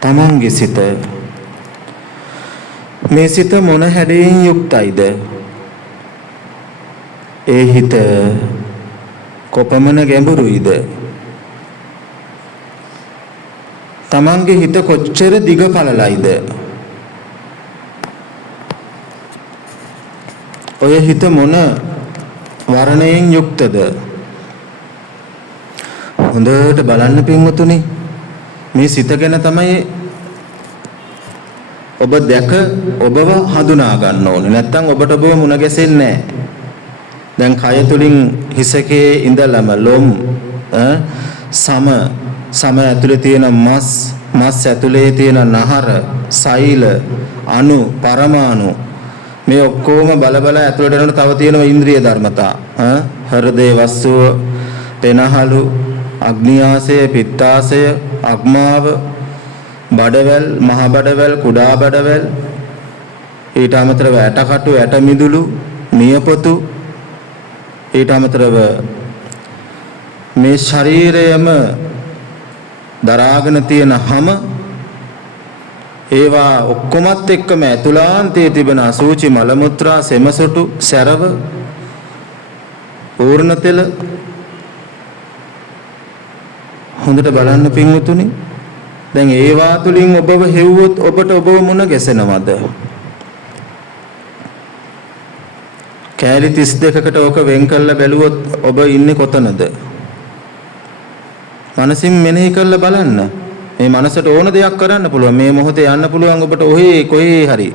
තමන්ගේ සිත. මේ සිත මොන හැඩයෙන් යුක්තයිද? ඒ හිත කොපමණ ගැඹුරුයිද? තමන්ගේ හිත කොච්චර දිග පළලයිද? ඔය හිත මොන වර්ණයෙන් යුක්තද? හොඳට බලන්න පින්වතුනි මේ සිත ගැන තමයි ඔබ දැක ඔබව හඳුනා ගන්න ඕනේ. නැත්නම් ඔබට ඔබව මුණ ගැසෙන්නේ නැහැ. දැන් කය තුලින් හිසකේ ඉඳලම ලොම් සම ඇතුලේ තියෙන මස් ඇතුලේ තියෙන නහර සෛල අණු පරමාණු මේ ඔක්කොම බල ඇතුලට යනකොට තව තියෙනවා ඉන්ද්‍රිය ධර්මතා. හෘදේ වස්තුව පෙනහලු අග්නියාසය පිත්තාසය අග්මාව බඩවැල් මහ බඩවැල් කුඩා බඩවැල් ඊට අමතරව ඇටකටු ඇටමිදුළු නියපොතු ඊට අමතරව මේ ශරීරයම දරාගෙන තියෙන හැම ඒවා ඔක්කොමත් එක්කම ඇතුළාන්තයේ තිබෙන අසූචි මල මුත්‍රා සෙමසොටු සැරව පූර්ණ තෙල හොඳට බලන්න පින්වතුනි දැන් ඒවා තුලින් ඔබව හෙව්වොත් ඔබට ඔබව මුණ ගැසෙනවද? කැලි 32කට ඕක වෙන් කරලා බැලුවොත් ඔබ ඉන්නේ කොතනද? මනසින් මෙනෙහි කරලා බලන්න. මේ මනසට ඕන දෙයක් කරන්න පුළුවන්. මේ මොහොතේ යන්න පුළුවන් ඔබට ඔහේ කොහේ හරි.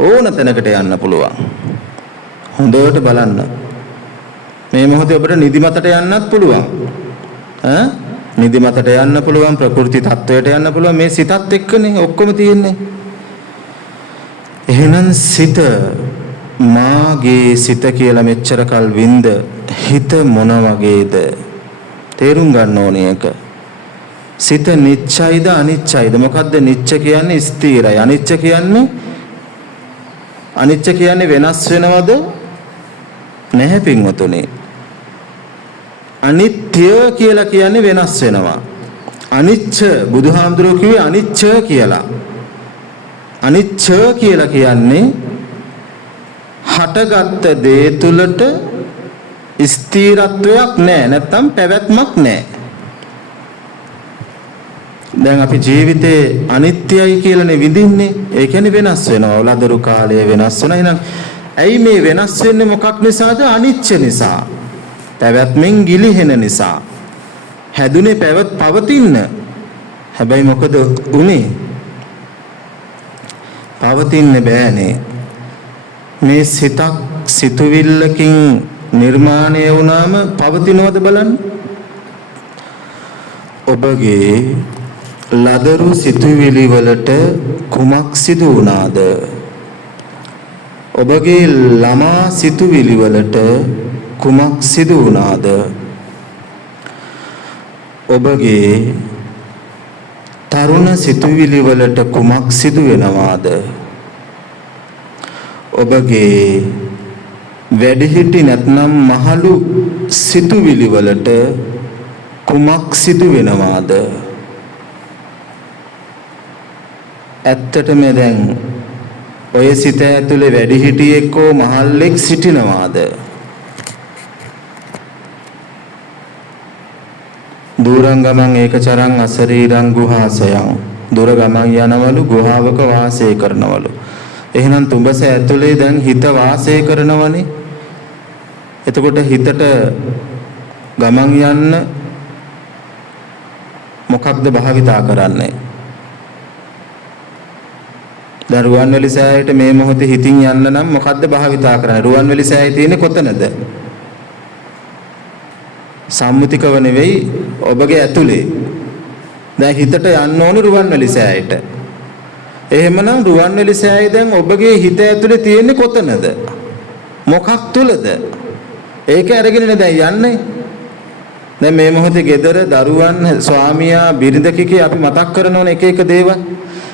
ඕන තැනකට යන්න පුළුවන්. හොඳට බලන්න. මේ මොහොතේ ඔබට නිදිමතට යන්නත් පුළුවන්. නිදිමතට යන්න පුළුවන් ප්‍රകൃති තත්වයට යන්න පුළුවන් මේ සිතත් එක්කනේ ඔක්කොම තියෙන්නේ. එහෙනම් සිත මාගේ සිත කියලා මෙච්චර කල් වින්ද හිත මොන වගේද තේරුම් ගන්න ඕනේ එක. සිත නිච්චයිද අනිච්චයිද? මොකද්ද නිච්ච කියන්නේ? ස්ථිරයි. අනිච්ච කියන්නේ වෙනස් වෙනවද? නැහැ පින්වතුනි. අනිත්‍ය කියලා කියන්නේ වෙනස් වෙනවා. අනිච්ච බුදුහාමුදුරුවෝ කිව්වේ අනිච්ච කියලා. අනිච්ච කියලා කියන්නේ හටගත්ත දේ තුලට ස්ථිරත්වයක් නැහැ. නැත්තම් පැවැත්මක් නැහැ. දැන් අපි ජීවිතේ අනිත්‍යයි කියලානේ විඳින්නේ. ඒ කියන්නේ වෙනස් වෙනවා. ලදරු කාලය වෙනස් වෙනවා. එහෙනම් ඇයි මේ වෙනස් වෙන්නේ මොකක් නිසාද? අනිච්ච නිසා. පැවැත්මෙන් ගිලිහෙන නිසා. හැදුනේ පවතින්න. හැබැයි මොකද උනේ? පවතින්න බෑනේ. මේ සිතක් සිතුවිල්ලකින් නිර්මාණය වුණාම පවතිනවද බලන්න. ඔබගේ ලදරු සිතුවිලි වලට කුමක් සිදු වුණාද? ඔබගේ ළමා සිතුවිලි වලට කුමක් සිදු වුණාද? ඔබගේ තරුණ සිතුවිලි වලට කුමක් සිදු වෙනවාද? ඔබගේ වැඩිහිටි නැත්නම් මහලු සිතුවිලි වලට කුමක් සිදු වෙනවාද? ඇත්තටම දැන් ඔය සිත ඇතුලේ වැඩිහිටියෙක් හෝ මහල්ලෙක් සිටිනවාද? දුරං ගමන් ඒකචරං අසරීරං ගුහාසයං දුර ගමන් යනවලු ගුහාවක වාසය කරනවලු. එහෙනම් තුඹස ඇතුලේ දැන් හිත වාසය කරනවනේ. එතකොට හිතට ගමන් යන්න මොකක්ද භාවිතා කරන්නේ? දැන් රුවන්වැලි සෑයට මේ මොහොතේ හිතින් යන්න නම් මොකක්ද භාවිතා කරන්නේ? රුවන්වැලි සෑයේ තියෙන්නේ කොතනද? සම්මුතිකව නෙවෙයි ඔබගේ ඇතුලේ. දැන් හිතට යන්න ඕනේ රුවන්වැලි සෑයට. එහෙමනම් රුවන්වැලි සෑයේ දැන් ඔබගේ හිත ඇතුලේ තියෙන්නේ කොතනද? මොකක් තුලද? ඒක අරගෙන දැන් යන්නේ. දැන් මේ මොහොතේ ගෙදර දරුවන් ස්වාමියා බිරිඳ කිකේ අපි මතක් කරනෝනේ එක එක දේවල්.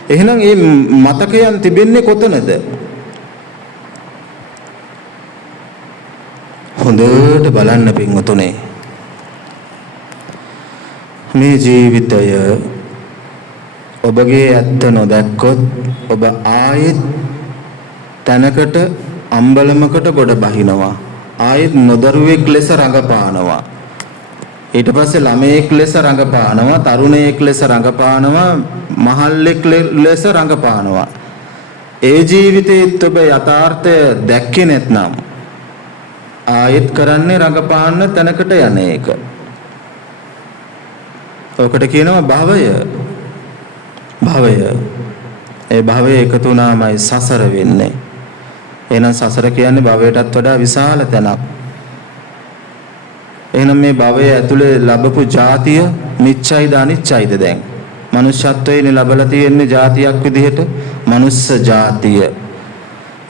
එහෙනම් මේ මතකයන් තිබෙන්නේ කොතනද? හොඳට බලන්න පින්වතුනේ. මේ ජීවිතය ඔබගේ ඇත්ත නොදැක්කොත් ඔබ ආයෙත් තැනකට අම්බලමකට ගොඩ බහිනවා. ආයෙත් නොදරුවෙක් ලෙස රඟපානවා. ඊට පස්සේ ළමයෙක් ලෙස රඟපානවා, තරුණයෙක් ලෙස රඟපානවා, මහල්ලෙක් ලෙස රඟපානවා. ඒ ජීවිතේත් ඔබ යථාර්ථය දැක්කේ නැත්නම් ආයෙත් කරන්නේ රඟපාන්න තැනකට යන එක. ඔකට කියනවා භවය. භවය. ඒ භවය එකතු වුණාමයි සසර වෙන්නේ. එහෙනම් සසර කියන්නේ භවයටත් වඩා විශාල තැනක්. එහෙනම් මේ භවය ඇතුලේ ලැබපු ජාතිය නිච්චයිද අනිච්චයිද දැන්? මනුෂ්‍යත්වයේ ලැබලා තියෙන්නේ ජාතියක් විදිහට මනුස්ස ජාතිය.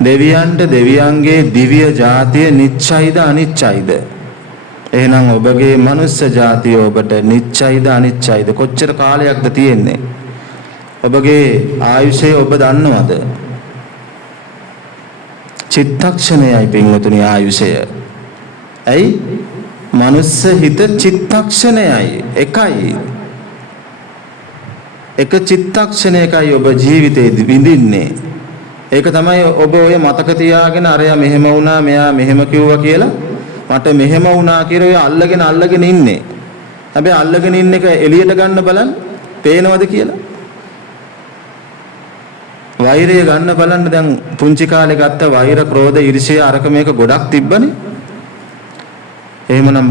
දෙවියන්ට දෙවියන්ගේ දිව්‍ය ජාතිය නිච්චයිද අනිච්චයිද? එහෙනම් ඔබගේ මනුස්ස ජාතිය ඔබට නිච්චයිද අනිච්චයිද? කොච්චර කාලයක්ද තියෙන්නේ? ඔබගේ ආයුෂය ඔබ දන්නවද? චිත්තක්ෂණයයි පින්වතුනි ආයුෂය. ඇයි? මනුස්ස හිත චිත්තක්ෂණයයි එකයි. එක චිත්තක්ෂණයකයි ඔබ ජීවිතේ විඳින්නේ. ඒක තමයි ඔබ ඔය මතක තියාගෙන අරයා මෙහෙම වුණා මෙයා මෙහෙම කිව්වා කියලා මට මෙහෙම වුණා කියලා ඔය අල්ලගෙන ඉන්නේ. හැබැයි අල්ලගෙන ඉන්න එක එළියට ගන්න බලන්න පේනවද කියලා? වෛරය ගන්න බලන්න දැන් පුංචි කාලේ ගත්ත වෛර ක්‍රෝධ ඊර්ෂ්‍යා අරක මේක ගොඩක් තිබ්බනේ. එහෙමනම්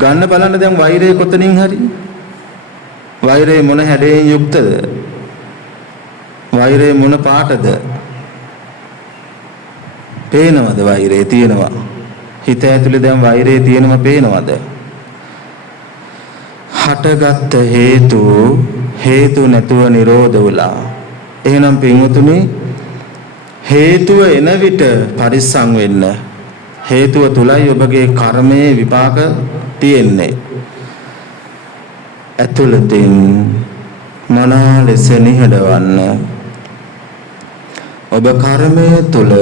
ගන්න බලන්න දැන් වෛරය කොතනින් හරි? වෛරය මොන හැඩයෙන් යුක්තද? වෛරය මොන පාටද? පේනවද වෛරය තියෙනවා? හිත ඇතුලේ දැන් වෛරය තියෙනවා පේනවද? හටගත් හේතු නැතුව නිරෝධ වුණා. එහෙනම් පින්වතුනි හේතුව එන විට පරිස්සම් වෙන්න. හේතුව තුලයි ඔබගේ කර්මයේ විපාක තියෙන්නේ. ඇතුළතින් මනා ලෙස නිහඬවන්න. ඔබ කර්මය තුල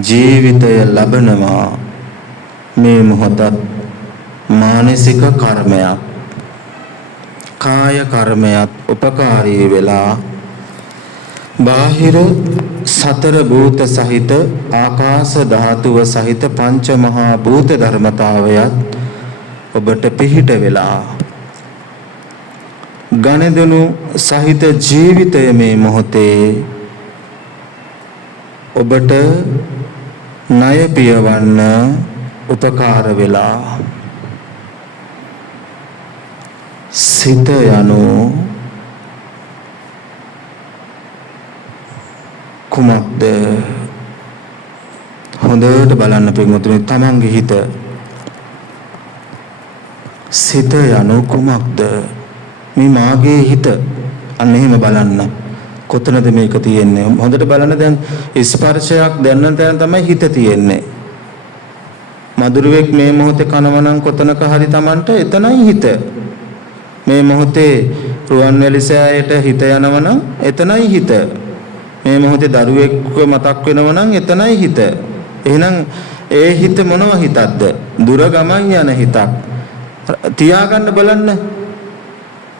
ජීවිතය ලබනවා. මේ මොහොතත් මානසික කර්මයක් කාය කර්මයක් උපකාරී වෙලා බාහිර සතර භූත සහිත ආකාශ ධාතුව සහිත පංච මහා භූත ධර්මතාවයත් ඔබට පිහිට වෙලා ගණදෙනු සහිත ජීවිතය මේ මොහොතේ ඔබට ණය පියවන්න උපකාර වෙලා සිත යනු කුමක්ද? හොඳට බලන්න පින්වතුනි තමන්ගේ හිත. සිත යනු කුමක්ද? මේ මාගේ හිත. අන්න එහෙම බලන්න. කොතනද මේක තියෙන්නේ? හොඳට බලන්න දැන් ස්පර්ශයක් දැනන තැන තමයි හිත තියෙන්නේ. මధుරෙක් මේ මොහොතේ කනවනම් කොතනක හරි තමන්ට එතනයි හිත. මේ මොහොතේ රුවන්වැලි සෑයට හිත යනවනම් එතනයි හිත. මේ මොහොතේ දරුවෙක්ව මතක් වෙනවනම් එතනයි හිත. එහෙනම් ඒ හිත මොනව හිතක්ද? දුර ගමන් යන හිතක්. තියාගන්න බලන්න.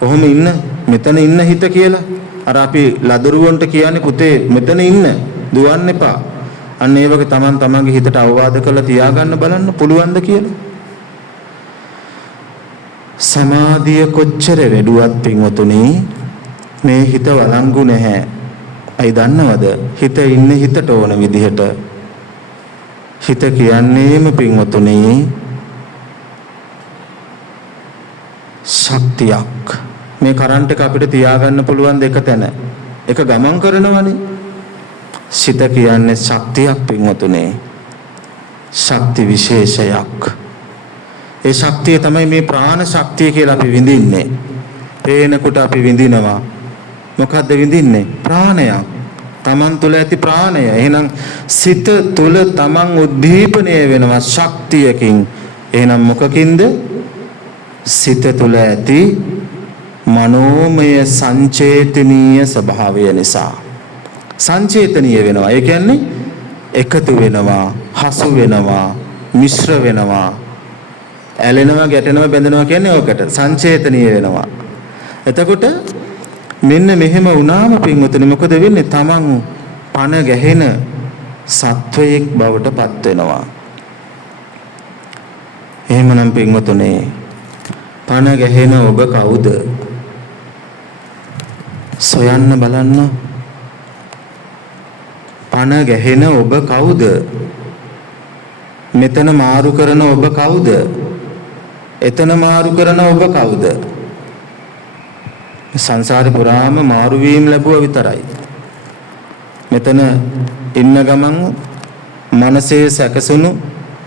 කොහොම ඉන්න? මෙතන ඉන්න හිත කියලා. අර අපි ලදරුවන්ට කියන්නේ පුතේ මෙතන ඉන්න. දුවන්න එපා. අන්න ඒ වගේ තමන්ගේ හිතට අවවාද කරලා තියාගන්න බලන්න පුළුවන්ද කියලා. සමාධිය කොච්චර වැඩුවත් පින්වතුනි මේ හිත වළංගු නැහැ. අයි දන්නවද? හිත ඉන්නේ හිතට ඕන විදිහට. හිත කියන්නේම පින්වතුනි ශක්තියක්. මේ කරන්ට් එක අපිට තියාගන්න පුළුවන් දෙක තැන. එක ගමන් කරනවනේ. සිත කියන්නේ ශක්තියක් පින්වතුනි. ශක්ති විශේෂයක්. ඒ ශක්තිය තමයි මේ ප්‍රාණ ශක්තිය කියලා අපි විඳින්නේ. පේනකොට අපි විඳිනවා. මොකද්ද විඳින්නේ? ප්‍රාණයක්. තමන් තුළ ඇති ප්‍රාණය. එහෙනම් සිත තුළ තමන් උද්දීපනය වෙනවා ශක්තියකින්. එහෙනම් මොකකින්ද? සිත තුළ ඇති මනෝමය සංචේතනීය ස්වභාවය නිසා. සංචේතනීය වෙනවා. ඒ කියන්නේ එකතු වෙනවා, හසු වෙනවා, මිශ්‍ර වෙනවා. ඇලෙනවා, ගැටෙනවා, බැඳෙනවා කියන්නේ ඕකට සංචේතනීය වෙනවා. එතකොට මෙන්න මෙහෙම වුණාම පින්වතුනි මොකද වෙන්නේ? තමන් පණ ගැහෙන සත්වයෙක් බවට පත් වෙනවා. එහෙමනම් පින්වතුනි පණ ගැහෙන ඔබ කවුද? සොයන්න බලන්න. පණ ගැහෙන ඔබ කවුද? මෙතන මාරු කරන ඔබ කවුද? එතන මාරු කරන ඔබ කවුද? සංසාරේ පුරාම මාරු වීම ලැබුවා විතරයි. මෙතන ඉන්න ගමන් මනසේ සැකසුණු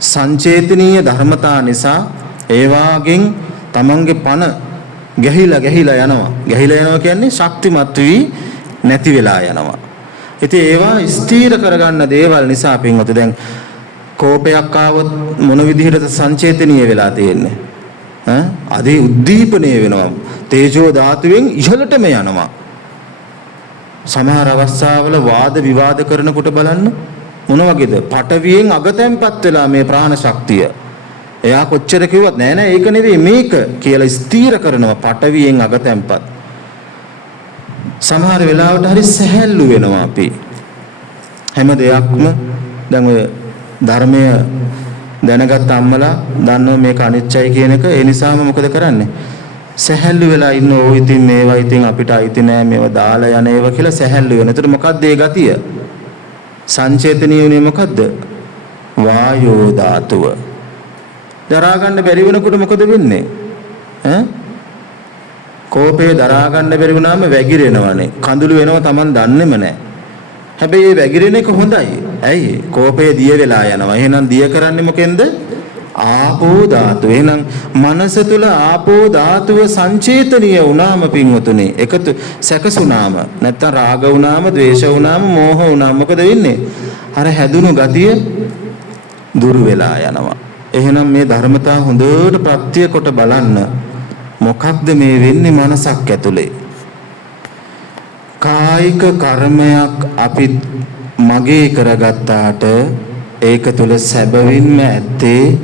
සංචේතනීය ධර්මතා නිසා ඒ වාගෙන් තමන්ගේ පණ ගැහිලා යනවා. ගැහිලා යනවා කියන්නේ ශක්තිමත් වී නැති වෙලා යනවා. ඉතින් ඒවා ස්ථීර කරගන්න දේවල් නිසා පින්වත දැන් කෝපයක් ආවොත් මොන විදිහටද සංචේතනීය වෙලා තියෙන්නේ? අදී උද්දීපනය වෙනවා. තේජෝ ධාතුවෙන් ඉහළටම යනවා. සමහර අවස්ථාවල වාද විවාද කරනකොට බලන්න මොන වගේද? පටවියෙන් අගතැන්පත් වෙලා මේ ප්‍රාණ ශක්තිය. එයා කොච්චර කිව්වත් නෑ ඒක නෙවෙයි මේක කියලා ස්ථීර කරනවා පටවියෙන් අගතැන්පත්. සමහර වෙලාවට හරි සැහැල්ලු වෙනවා අපි. හැම දෙයක්ම දැන් ඔය ධර්මය දැනගත් අම්මලා දන්නවා මේක අනිත්‍යයි කියන එක. ඒ නිසාම මොකද කරන්නේ? සැහැල්ලු වෙලා ඉන්න ඕ ඉතින් මේවා ඉතින් අපිට අයිති නෑ මේවා දාලා යන ඒවා කියලා සැහැල්ලු වෙන. ඒතර මොකක්ද ඒ ගතිය? සංචේතනීයනේ මොකද්ද? වායෝ ධාතුව. දරා ගන්න බැරි වෙනකොට මොකද වෙන්නේ? කෝපේ දරා ගන්න බැරි වුණාම වැగిරෙනවනේ. කඳුළු වෙනවා Taman දන්නේම නෑ. හැබැයි මේ වැగిරෙන එක හොඳයි. ඇයි? කෝපේ දිය වෙලා යනවා. එහෙනම් දිය කරන්නේ මොකෙන්ද? ආපෝ ධාතුව. එහෙනම් මනස තුල ආපෝ ධාතුව සංචේතනීය වුණාම පින්වතුනි එකතු සැකසුණාම නැත්තම් රාග වුණාම ද්වේෂ වුණාම මෝහ වුණාම මොකද වෙන්නේ? අර හැදුණු ගතිය දුරු වෙලා යනවා. එහෙනම් මේ ධර්මතා හොඳට ප්‍රත්‍ය කොට බලන්න. මොකක්ද මේ වෙන්නේ මනසක් ඇතුලේ? කායික කර්මයක් අපි මගේ කරගත්තාට ඒක තුල සැබවින්ම ඇත්තේ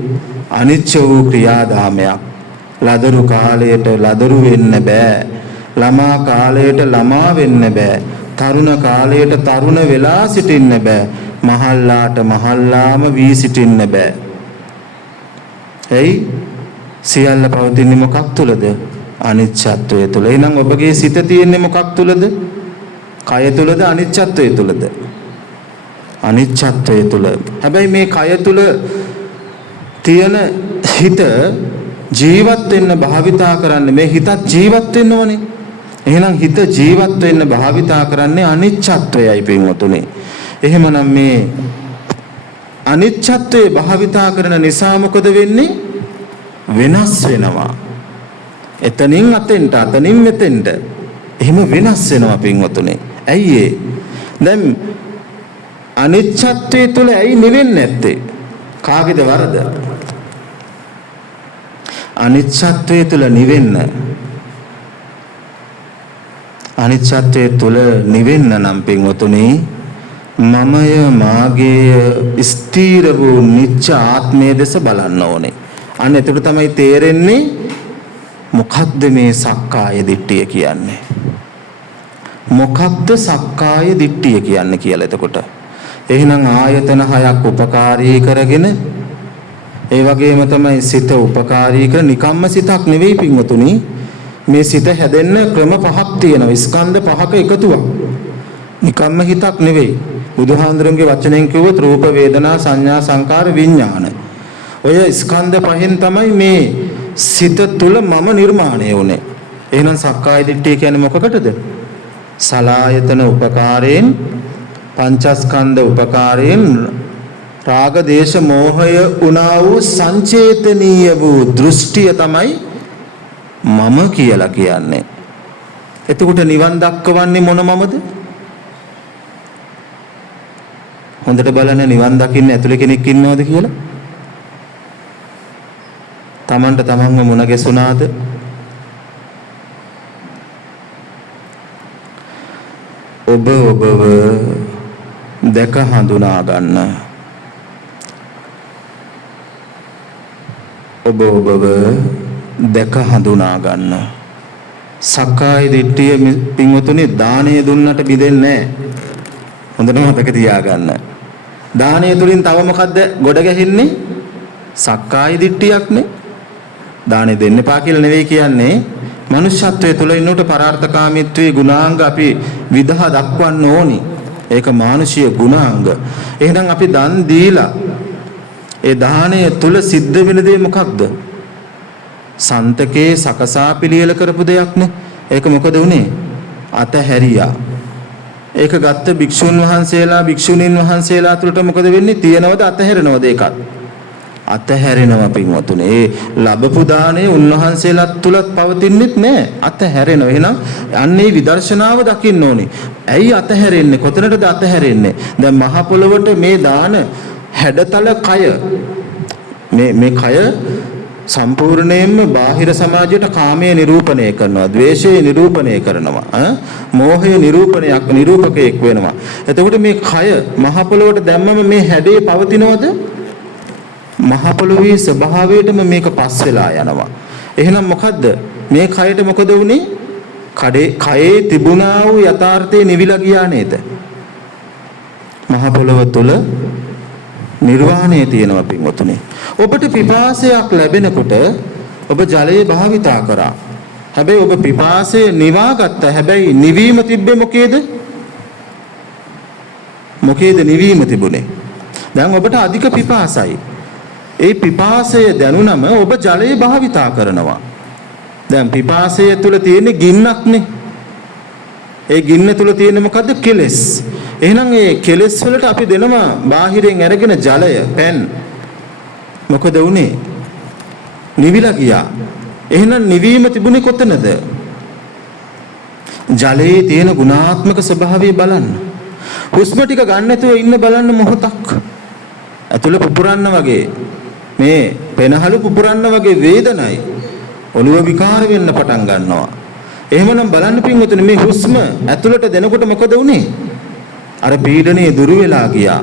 අනිච්ච වූ ක්‍රියාදාමයක්. ලදරු කාලයට ලදරු වෙන්න බෑ. ළමා කාලයට ළමා වෙන්න බෑ. තරුණ කාලයට තරුණ වෙලා සිටින්න බෑ. මහල්ලාට මහල්ලාම වී සිටින්න බෑ. එයි සියල්ල පවතින්නේ මොකක් තුලද? අනිච්චත්වයේ තුල. එහෙනම් ඔබගේ සිත තියෙන්නේ මොකක් තුලද? කය තුලද අනිච්චත්වයේ තුලද? අනිච්චත්වයේ තුල. හැබැයි මේ කය තුල තියෙන හිත ජීවත් වෙන්න භාවිතා කරන්නේ මේ හිතත් ජීවත් වෙන්න ඕනේ. එහෙනම් හිත ජීවත් වෙන්න භාවිතා කරන්නේ අනිච්චත්වයයි පින්වතුනි. එහෙමනම් මේ අනිච්චත්වයේ භාවිතා කරන නිසා මොකද වෙන්නේ? වෙනස් වෙනවා. එතනින් අතෙන්ට අතනින් මෙතෙන්ට එහෙම වෙනස් වෙනවා පින්වතුනි. ඇයි ඒ? දැන් අනිච්චත්වයේ තුල ඇයි නිවෙන්නේ නැත්තේ? කාගේද වරද? අනිච්චත්වයේ තුල නිවෙන්න. අනිච්චත්වයේ තුල නිවෙන්න නම් පින්වතුනි මමය මාගේය ස්ථීර වූ නිච්ච ආත්මයේ දෙස බලන්න ඕනේ. අන්න එතකොට තමයි තේරෙන්නේ මොකක්ද මේ සක්කාය දිට්ඨිය කියන්නේ. මොකක්ද සක්කාය දිට්ඨිය කියන්නේ කියලා එතකොට. එහෙනම් ආයතන හයක් උපකාරී කරගෙන ඒ වගේම තමයි සිත උපකාරී කර නිකම්ම සිතක් නෙවෙයි පින්වතුනි. මේ සිත හැදෙන්න ක්‍රම පහක් තියෙනවා. ස්කන්ධ පහක එකතුවක්. නිකම්ම හිතක් නෙවෙයි. බුදුහාඳුරන්ගේ වචනෙන් කිව්වොත් රූප වේදනා සංඥා සංකාර විඥාන. ඔය ස්කන්ධ පහෙන් තමයි මේ සිත තුල මම නිර්මාණය වුනේ. එහෙනම් සක්කාය දිට්ඨිය කියන්නේ මොකකටද? සලායතන උපකාරයෙන් පංචස්කන්ධ උපකාරයෙන් රාග දේශ මොහය උනා වූ සංචේතනීය වූ දෘෂ්ටිය තමයි මම කියලා කියන්නේ. එතකොට නිවන් දක්වන්නේ මොන මමද? හොඳට බලන්න නිවන් දකින්න ඇතුලේ කෙනෙක් ඉන්නවද කියලා. තමන්ට තමන්ව මුණ ගැසුණාද? ඔබ ඔබව දැක හඳුනා ගන්න. ඔබ ඔබව දැක හඳුනා ගන්න. සක්කාය දිට්ඨිය පින්වතුනි දානය දුන්නට බිඳෙන්නේ නැහැ. හොඳට මතක තියාගන්න. දානය තුලින් තව මොකද්ද ගොඩ ගැහින්නේ? සක්කාය දිට්ඨියක්නේ. දානෙ දෙන්න එපා කියලා නෙවෙයි කියන්නේ. මනුෂ්‍යත්වයේ තුල ඉන්නකොට පරාර්ථකාමීත්වයේ ගුණාංග අපි විදහා දක්වන්න ඕනි. ඒක මානුෂීය ගුණාංග. එහෙනම් අපි දන් දීලා ඒ දාණය තුල සිද්ධ වෙන දේ මොකක්ද? සන්තකේ සකසා පිළියෙල කරපු දෙයක් නේ. ඒක මොකද උනේ? අතහැරියා. ඒක ගත්ත භික්ෂුන් වහන්සේලා භික්ෂුණීන් වහන්සේලා තුළට මොකද වෙන්නේ? තියනවද අතහැරෙනවද? ඒකත් අතහැරෙනවා පින්වතුනි. ඒ ලැබපු දාණය උන්වහන්සේලාත් තුලත් පවතින්නෙත් නෑ. අතහැරෙනවා. එහෙනම් අන්නේ විදර්ශනාව දකින්න ඕනේ. ඇයි අතහැරෙන්නේ? කොතනටද අතහැරෙන්නේ? දැන් මහ පොළොවට මේ දාන හැඩතල කය මේ කය සම්පූර්ණයෙන්ම බාහිර සමාජයට කාමයේ නිරූපණය කරනවා, ද්වේෂයේ නිරූපණය කරනවා, මෝහය නිරූපකයක් වෙනවා. එතකොට මේ කය මහ පොළොවට දැම්මම මේ හැඩේ පවතිනවද? මහ පොළොවේ ස්වභාවයටම මේක පස් වෙලා යනවා. එහෙනම් මොකද්ද? මේ කයට මොකද වුනේ? කයේ තිබුණා වූ යථාර්ථය නිවිලා ගියා නේද? මහ පොළොව තුල නිර්වාණය තියෙනවා පින්වතුනි. ඔබට පිපාසයක් ලැබෙනකොට ඔබ ජලය භාවිතා කරා. හැබැයි ඔබ පිපාසය නිවාගත්තා. හැබැයි නිවීම තිබ්බේ මොකේද? මොකේද නිවීම තිබුණේ? දැන් ඔබට අධික පිපාසයි. ඒ පිපාසය දැනුනම ඔබ ජලය භාවිතා කරනවා. දැන් පිපාසය තුල තියෙන ගින්නක්නේ. ඒ ගින්න තුල තියෙන මොකද්ද? කෙලෙස්. එහෙනම් ඒ කෙලෙස් වලට අපි දෙනවා බාහිරෙන් අරගෙන ජලය, පෑන්. මොකද උනේ? නිවිලා ගියා. එහෙනම් නිවීම තිබුණේ කොතනද? ජලයේ තියෙන ගුණාත්මක ස්වභාවය බලන්න. හුස්ම ටික ගන්න නැතුව ඉන්න බලන්න මොහොතක්. ඇතුළ පුපුරන්න වගේ. මේ පෙනහළු පුපුරන්න වගේ වේදනයි. ඔළුව විකාර වෙන්න පටන් ගන්නවා. එහෙමනම් බලන්න පින්වතුනි මේ හුස්ම ඇතුළට දෙනකොට මොකද උනේ? අර පීඩනය දුරු වෙලා ගියා.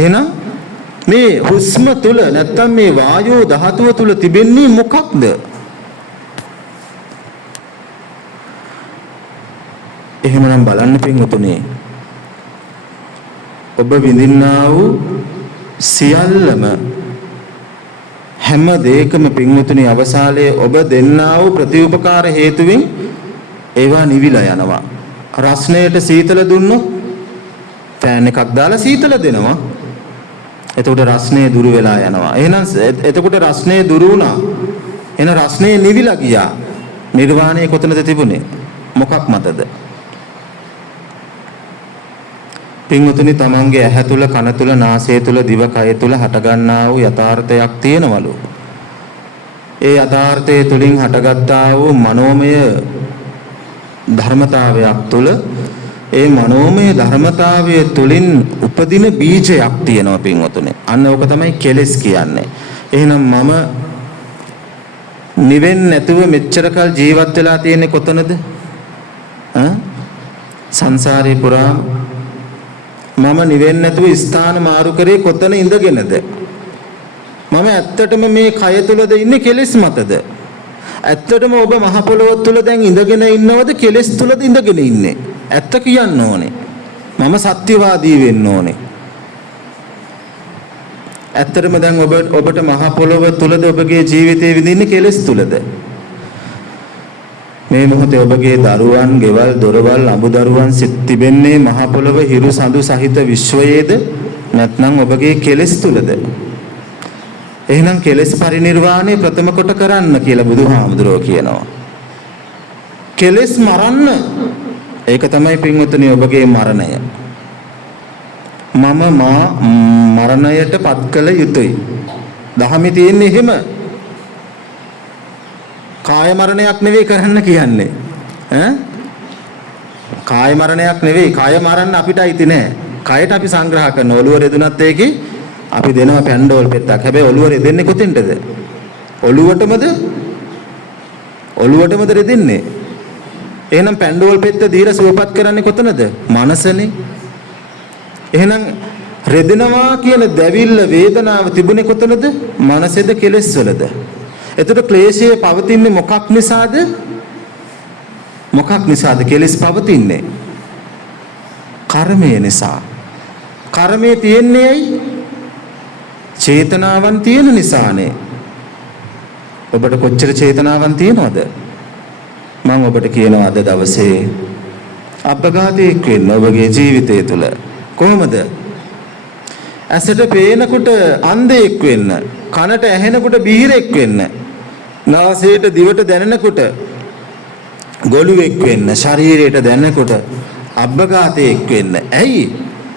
එහෙනම් මේ හුස්ම තුල නැත්තම් මේ වායෝ ධාතුව තුල තිබෙන්නේ මොකක්ද? එහෙමනම් බලන්න පින්වතුනි ඔබ විඳින්නා වූ සියල්ලම හැම දෙයකම පින්වතුනි අවසානයේ ඔබ දෙන්නා වූ ප්‍රතිඋපකාර හේතුවෙන් ඒවා නිවිලා යනවා. රස්නයට සීතල දුන්නොත් ෆෑන් එකක් දාලා සීතල දෙනවා. එතකොට රස්නේ දුරු වෙලා යනවා. එහෙනම් එතකොට රස්නේ දුරු වුණා. එන රස්නේ නිවිලා ගියා. නිර්වාණය කොතනද තිබුණේ? මොකක් මතද? පින්වතුනි තමන්ගේ ඇහැ තුල, කන තුල, නාසය තුල, දිව කය තුල හටගන්නා වූ යථාර්ථයක් තියෙනවලු. ඒ යථාර්ථය තුලින් හටගත්තා වූ මනෝමය ධර්මතාවයක් තුල ඒ මනෝමය ධර්මතාවය තුලින් උපදින බීජයක් තියෙනවා පින්වතුනි. අන්න ඕක තමයි කෙලෙස් කියන්නේ. එහෙනම් මම නිවෙන්නේ නැතුව මෙච්චර කල් ජීවත් වෙලා තියෙන්නේ කොතනද? සංසාරේ පුරා මම නිවෙන්නේ නැතුව ස්ථාන මාරු කරේ කොතන ඉඳගෙනද? මම ඇත්තටම මේ කය තුලද ඉන්නේ කෙලෙස් මතද? ඇත්තටම ඔබ මහ පොළොව තුල දැන් ඉඳගෙන ඉන්නවද කෙලෙස් තුලද ඉඳගෙන ඉන්නේ? ඇත්ත කියන්න ඕනේ. මම සත්‍යවාදී වෙන්න ඕනේ. ඇත්තටම දැන් ඔබට මහ පොළොව තුලද ඔබගේ ජීවිතේ විඳින්නේ කෙලෙස් තුලද? මේ මොහොතේ ඔබගේ දරුවන්, ගෙවල්, දොරවල්, අඹදරුවන් සිත් තිබෙන්නේ මහ පොළොව හිරු සඳු සහිත විශ්වයේද නැත්නම් ඔබගේ කෙලෙස් තුලද? එහෙනම් කෙලෙස් පරිණිරවාණය ප්‍රථම කොට කරන්න කියලා බුදුහාමුදුරුවෝ කියනවා. කෙලෙස් මරන්න. ඒක තමයි පින්වතුනි ඔබගේ මරණය. මම මරණයට පත් කළ යුතුයි. දහමේ තියෙන්නේ එහෙම. කාය මරණයක් නෙවෙයි කරන්න කියන්නේ. කාය මරණයක් නෙවෙයි. කාය මරන්න අපිට අයිති නෑ. කයට අපි සංග්‍රහ කරන ඔළුව රෙදුනත් ඒකේ අපි දෙනවා පැන්ඩෝල් පෙත්තක්. හැබැයි ඔළුව රෙදෙන්නේ කොතෙන්ටද? ඔළුවටමද රෙදෙන්නේ. එහෙනම් පැන්ඩෝල් පෙත්ත දීලා සුවපත් කරන්නේ කොතනද? මනසනේ. එහෙනම් රෙදෙනවා කියන දැවිල්ල වේදනාව තිබුණේ කොතනද? මනසේද කෙලෙස් වලද? එතකොට ක්ලේශයේ පවතින්නේ මොකක් නිසාද? මොකක් නිසාද කෙලෙස් පවතින්නේ? කර්මය නිසා. කර්මයේ තියෙන්නේ ඇයි? චේතනාවන් තියෙන නිසානේ. ඔබට කොච්චර චේතනාවන් තියෙනවද? මම ඔබට කියනවා අද දවසේ අපඝාතයක් වෙන්න ඔබගේ ජීවිතය තුළ. කොහොමද? ඇසට පේනකොට අන්ධයෙක් වෙන්න, කනට ඇහෙනකොට බීරෙක් වෙන්න, නාසයට දිවට දැනෙනකොට ගොළුෙක් වෙන්න, ශරීරයට දැනෙනකොට අබ්බගාතයෙක් වෙන්න. ඇයි?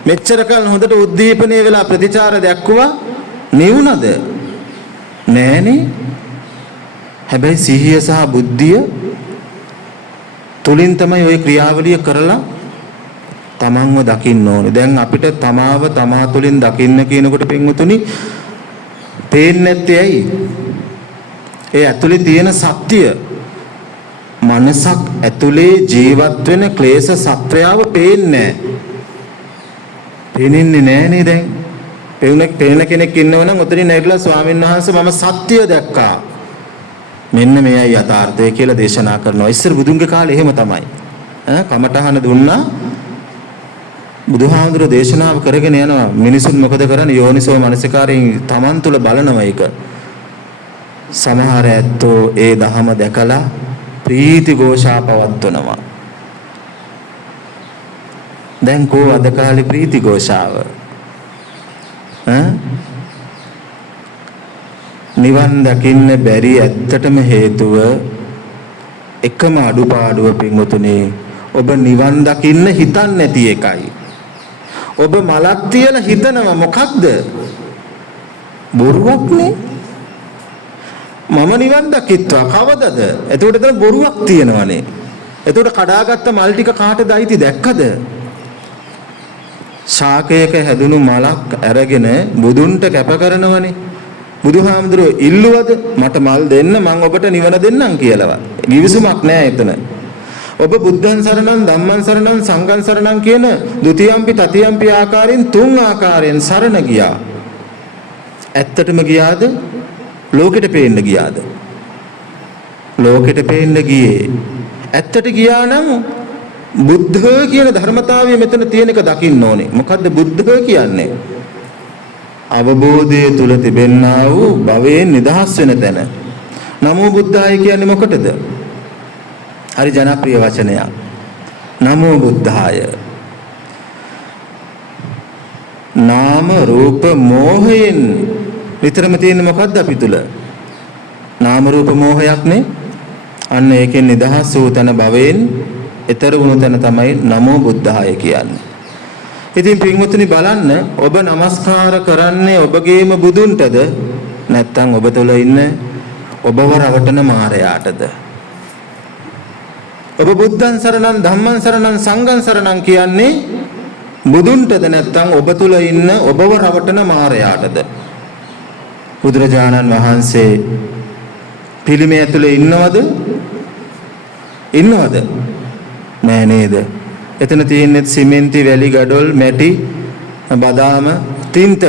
මෙච්චර කල් හොඳට උද්දීපනය වෙලා ප්‍රතිචාර දැක්කුවා නිවුණද? නෑනේ. හැබැයි සිහිය සහ බුද්ධිය තුලින් තමයි ওই ක්‍රියාවලිය කරලා තමන්ව දකින්න ඕනේ. දැන් අපිට තමාව තමා තුලින් දකින්න කියනකොට පින්වතුනි පේන්නේ නැත්තේ ඇයි? ඒ ඇතුලේ තියෙන සත්‍ය මනසක් ඇතුලේ ජීවත් වෙන ක්ලේශ සත්‍යයව පේන්නේ නැහැ. පේන්නේ නෑනේ දැන්. පේන කෙනෙක් ඉන්නවනම් උතරින් නැගලා ස්වාමීන් වහන්සේ මම සත්‍ය දැක්කා. මෙන්න මෙයයි යථාර්ථය කියලා දේශනා කරනවා. ඉස්සර බුදුන්ගේ කාලේ එහෙම තමයි. කමඨහන දුන්නා. බුදුහාමුදුරෝ දේශනාව කරගෙන යනවා. මිනිසුන් මොකද කරන්නේ? යෝනිසෝ මනසිකාරයෙන් Taman තුල බලනවා ඒක. සමහර ඇත්තෝ ඒ දහම දැකලා ප්‍රීති ഘോഷා පවත්වනවා. දැන් කෝ අද කාලේ ප්‍රීති ഘോഷාව? නිවන් දකින්න බැරි ඇත්තටම හේතුව එකම අඩුපාඩුව පින්වතුනි ඔබ නිවන් දකින්න හිතන්නේ නැති එකයි. ඔබ මලක් තියලා හිතනවා මොකක්ද? බොරුවක් නේ. මම නිවන් දකිත්වා කවදද? එතකොට එතන බොරුවක් තියෙනවනේ. එතකොට කඩාගත්ත මල් ටික කාටද අයිති දැක්කද? ශාකයක හැදුණු මලක් අරගෙන බුදුන්ට කැප කරනවනේ. බුදුහාමුදුරුවෝ ඉල්ලුවද මට මල් දෙන්න මං ඔබට නිවන දෙන්නම් කියලාවත්. කිවිසුමක් නෑ එතන. ඔබ බුද්ධං සරණං ධම්මං සරණං සංඝං සරණං කියන ဒ ුතියම්පි තතියම්පි ආකාරයෙන් 3 ආකාරයෙන් සරණ ගියා. ඇත්තටම ගියාද? ලෝකෙට පේන්න ගියාද? ලෝකෙට පේන්න ගියේ. ඇත්තට ගියා නම් බුද්ධ කියන ධර්මතාවය මෙතන තියෙන එක දකින්න ඕනේ. මොකද්ද බුද්ධ කියන්නේ? අවබෝධය තුල තිබෙන්නා වූ භවයෙන් නිදහස් වෙන තැන. නමෝ බුද්ධාය කියන්නේ මොකටද? හරි ජනප්‍රිය වචනයක්. නමෝ බුද්ධාය. නාම රූප මෝහයෙන් විතරම තියෙන මොකද්ද අපි තුල? නාම රූප මෝහයක් නේ. අන්න ඒකෙන් නිදහස් වූ තැන භවයෙන් ඊතර වුණු තැන තමයි නමෝ බුද්ධාය කියන්නේ. ඉතින් පින්වතුනි බලන්න ඔබ নমස්කාර කරන්නේ ඔබගේම බුදුන්ටද නැත්නම් ඔබ තුළ ඉන්න ඔබව රවටන මායයටද? ඔබ බුද්ධං සරණං ධම්මං සරණං සංඝං සරණං කියන්නේ බුදුන්ටද නැත්නම් ඔබ තුළ ඉන්න ඔබව රවටන මායයටද? බුදුරජාණන් වහන්සේ පිළිමය ඇතුලේ ඉන්නවද? ඉන්නවද? නෑ නේද? එතන තියෙන්නේ සිමෙන්ති වැලි ගඩොල් මැටි බදාම තින්ත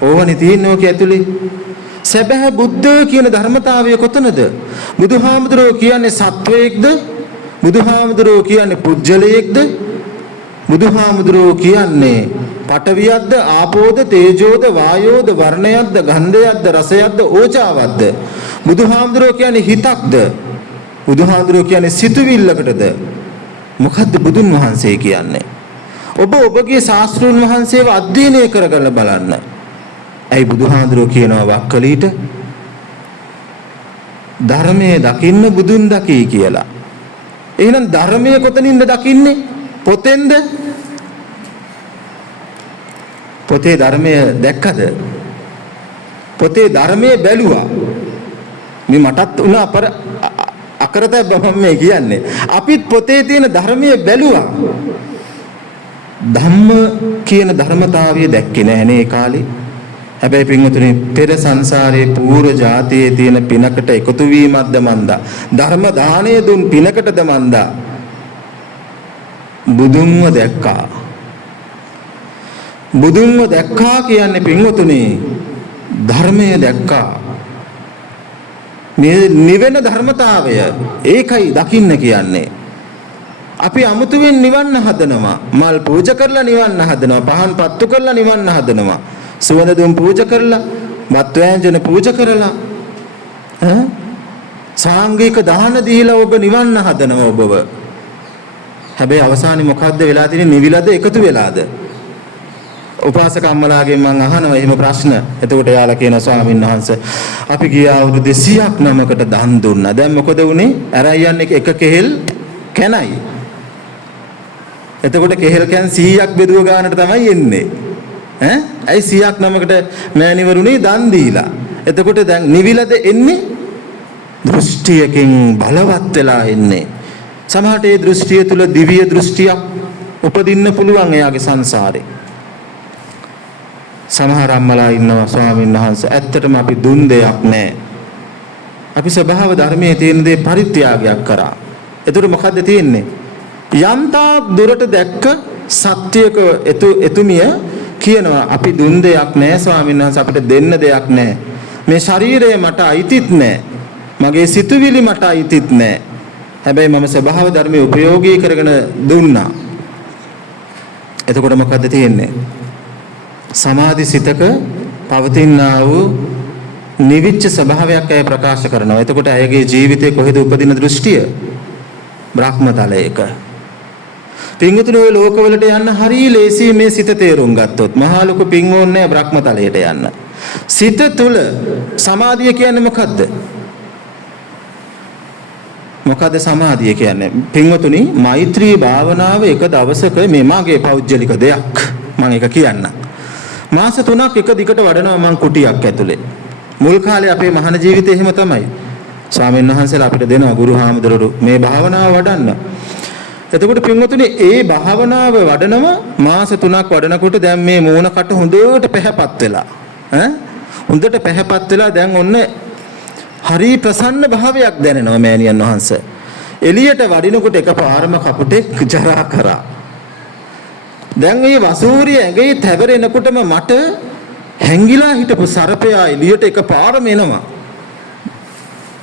ඕවනේ තියෙන්නේ ඔක ඇතුලේ. සැබෑ බුද්ධ කියන ධර්මතාවය කොතනද? බුදුහාමුදුරුවෝ කියන්නේ සත්වයේක්ද? බුදුහාමුදුරුවෝ කියන්නේ පුජ්‍යලයේක්ද? බුදුහාමුදුරුවෝ කියන්නේ පඨවියක්ද ආපෝද තේජෝද වායෝද වර්ණයක්ද ගන්ධයක්ද රසයක්ද ඕජාවක්ද? බුදුහාමුදුරුවෝ කියන්නේ හිතක්ද? බුදුහාමුදුරුවෝ කියන්නේ සිතුවිල්ලකටද? මොකද්ද බුදුන් වහන්සේ කියන්නේ? ඔබ ඔබගේ ශාස්ත්‍රඥ වහන්සේව අධ්‍යයනය කරගන්න බලන්න. ඇයි බුදුහාමුදුරුවෝ කියනවා වක්කලීට ධර්මයේ දකින්න බුදුන් දකී කියලා. එහෙනම් ධර්මයේ කොතනින්ද දකින්නේ? පොතෙන්ද? පොතේ ධර්මය දැක්කද? පොතේ ධර්මයේ බැලුවා. මේ මටත් උනා අකරතැබ්බ මම මේ කියන්නේ. අපිත් පොතේ තියෙන ධර්මයේ බැලුවා. ධම්ම කියන ධර්මතාවය දැක්කේ නැහැ ඒ කාලේ. හැබැයි පින්වතුනි පෙර සංසාරයේ පූර්ව જાතියේ තියෙන පිනකට එකතු වීමක්ද මන්දා. ධර්ම දාණය දුන් පිනකටද මන්දා. බුදුන්ව දැක්කා. බුදුන්ව දැක්කා කියන්නේ පින්වතුනි ධර්මය දැක්කා. මේ නිවෙන ධර්මතාවය ඒකයි දකින්න කියන්නේ. අපි අමුතුවෙන් නිවන්න හදනවා. මල් පූජා කරලා නිවන්න හදනවා. පහන් පත්තු කරලා නිවන්න හදනවා. සුවඳ දුම් පූජා කරලා, මත් ව්‍යංජන පූජා කරලා, සාංගික දාන දීලා ඔබ නිවන්න හදනවා ඔබව. හැබැයි අවසානයේ මොකද්ද වෙලා තියෙන්නේ? නිවිලද එකතු වෙලාද? උපාසක අම්මලාගෙන් මම අහනවා එහෙම ප්‍රශ්න. එතකොට එයාලා කියනවා ස්වාමීන් වහන්සේ අපි ගිය අවුරුදු 200ක් නමකට දන් දුන්නා. දැන් මොකද වුනේ? අරයි යන්නේ එක කෙහෙල් කැනයි. එතකොට කෙහෙල් කැන් 100ක් බෙදුව ගන්නට තමයි එන්නේ. ඇයි 100ක් නමකට මෑණිවරුනි දන් දීලා. එතකොට දැන් නිවිලද එන්නේ? දෘෂ්ටියකින් බලවත් වෙලා එන්නේ. සමහරට ඒ දෘෂ්ටිය තුල දිව්‍ය දෘෂ්ටියක් උපදින්න පුළුවන් එයාගේ සංසාරේ. සමහර අම්මලා ඉන්නවා ස්වාමීන් වහන්සේ ඇත්තටම අපි දුන් දෙයක් නැහැ. අපි ස්වභාව ධර්මයේ තියෙන දේ පරිත්‍යාගයක් කරා. එතකොට මොකද්ද තියෙන්නේ? යම්තා දුරට දැක්ක සත්‍යයක එතුමිය කියනවා අපි දුන් දෙයක් නැහැ ස්වාමීන් වහන්සේ අපිට දෙන්න දෙයක් නැහැ. මේ ශරීරය මට අයිතිත් නැහැ. මගේ සිතුවිලි මට අයිතිත් නැහැ. හැබැයි මම ස්වභාව ධර්මයේ ප්‍රයෝගී කරගෙන දුන්නා. එතකොට මොකද්ද තියෙන්නේ? සමාධි සිතක පවතිනා වූ නිවිච්ච ස්වභාවයක් අය ප්‍රකාශ කරනවා. එතකොට අයගේ ජීවිතේ කොහෙද උපදින දෘෂ්ටිය? බ්‍රහ්මතලයක. පින්වතුනි ඔය ලෝකවලට යන්න හරිය ලේසි මේ සිත තේරුම් ගත්තොත්. මහා ලොකු පින් ඕනේ බ්‍රහ්මතලයට යන්න. සිත තුල සමාධිය කියන්නේ මොකද්ද? මොකද සමාධිය කියන්නේ? පින්වතුනි මෛත්‍රී භාවනාව එක දවසක මේ මාගේ පෞද්ගලික දෙයක්. මම ඒක කියන්න. මාස 3ක් එක දිගට වඩනවා මං කුටියක් ඇතුලේ. මුල් කාලේ අපේ මහාන ජීවිතේ එහෙම තමයි. ස්වාමීන් වහන්සේලා අපිට දෙනවා ගුරු හාමුදුරුවෝ මේ භාවනාව වඩන්න. එතකොට පින්වතුනි ඒ භාවනාව වඩනම මාස 3ක් වඩනකොට දැන් මේ මූණ කට හොඳට පැහැපත් වෙලා හොඳට පැහැපත් වෙලා දැන් ඔන්න හරි ප්‍රසන්න භාවයක් දැනෙනවා මෑණියන් වහන්සේ. එළියට වඩිනකොට එකපාරම කපුටෙක් ජරා කරා. දැන් මේ වසූරිය ඇඟේ තැවරෙනකොටම මට හැංගිලා හිටපු සර්පයා එළියට එකපාරම එනවා.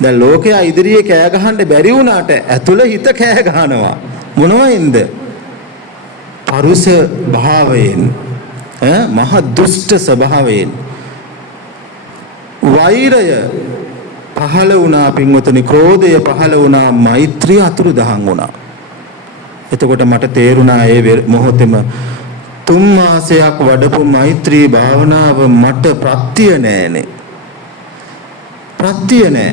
දැන් ලෝකයා ඉදිරියේ කෑ ගහන්න බැරි වුණාට ඇතුළ හිත කෑ ගහනවා. මොනවයින්ද? පරුස භාවයෙන්, මහ දුෂ්ට ස්වභාවයෙන් වෛරය පහළ වුණා පින්වතුනි, ක්‍රෝධය පහළ වුණා, මෛත්‍රිය අතුරුදහන් වුණා. එතකොට මට තේරුණා ඒ මොහොතේම 3 මාසයක් වඩපු මෛත්‍රී භාවනාව මට ප්‍රත්‍ය නෑනේ. ප්‍රත්‍ය නෑ.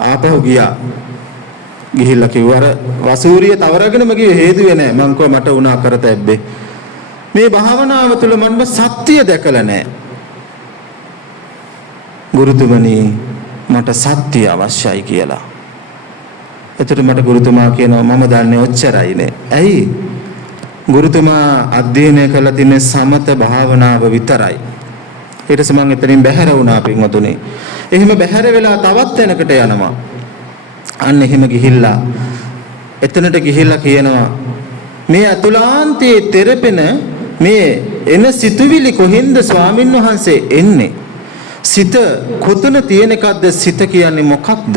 ආපහු ගියා. ගිහිල්ලා කිව්වා අර වසූරිය තවරගෙනම ගියේ හේතුවේ නෑ. මං කව මට උනා කරතැබ්බේ. මේ භාවනාව තුළ මම සත්‍ය දැකලා නෑ. ගුරුතුමනි මට සත්‍ය අවශ්‍යයි කියලා. එතකොට මට ගුරුතුමා කියනවා මම දන්නේ ඔච්චරයිනේ. ඇයි? ගුරුතුමා අධ්‍යයනය කළ තියෙන සමත භාවනාව විතරයි. ඊට පස්සේ මම එතනින් බැහැර වුණා පින්වතුනි. එහෙම බැහැර වෙලා තවත් තැනකට යනවා. අන්න එහෙම ගිහිල්ලා එතනට ගිහිල්ලා කියනවා මේ අතුලාන්තයේ තෙරපෙන මේ එන සිතුවිලි කොහෙන්ද ස්වාමින් වහන්සේ එන්නේ? සිත කොතන තියෙන එකක්ද? සිත කියන්නේ මොකක්ද?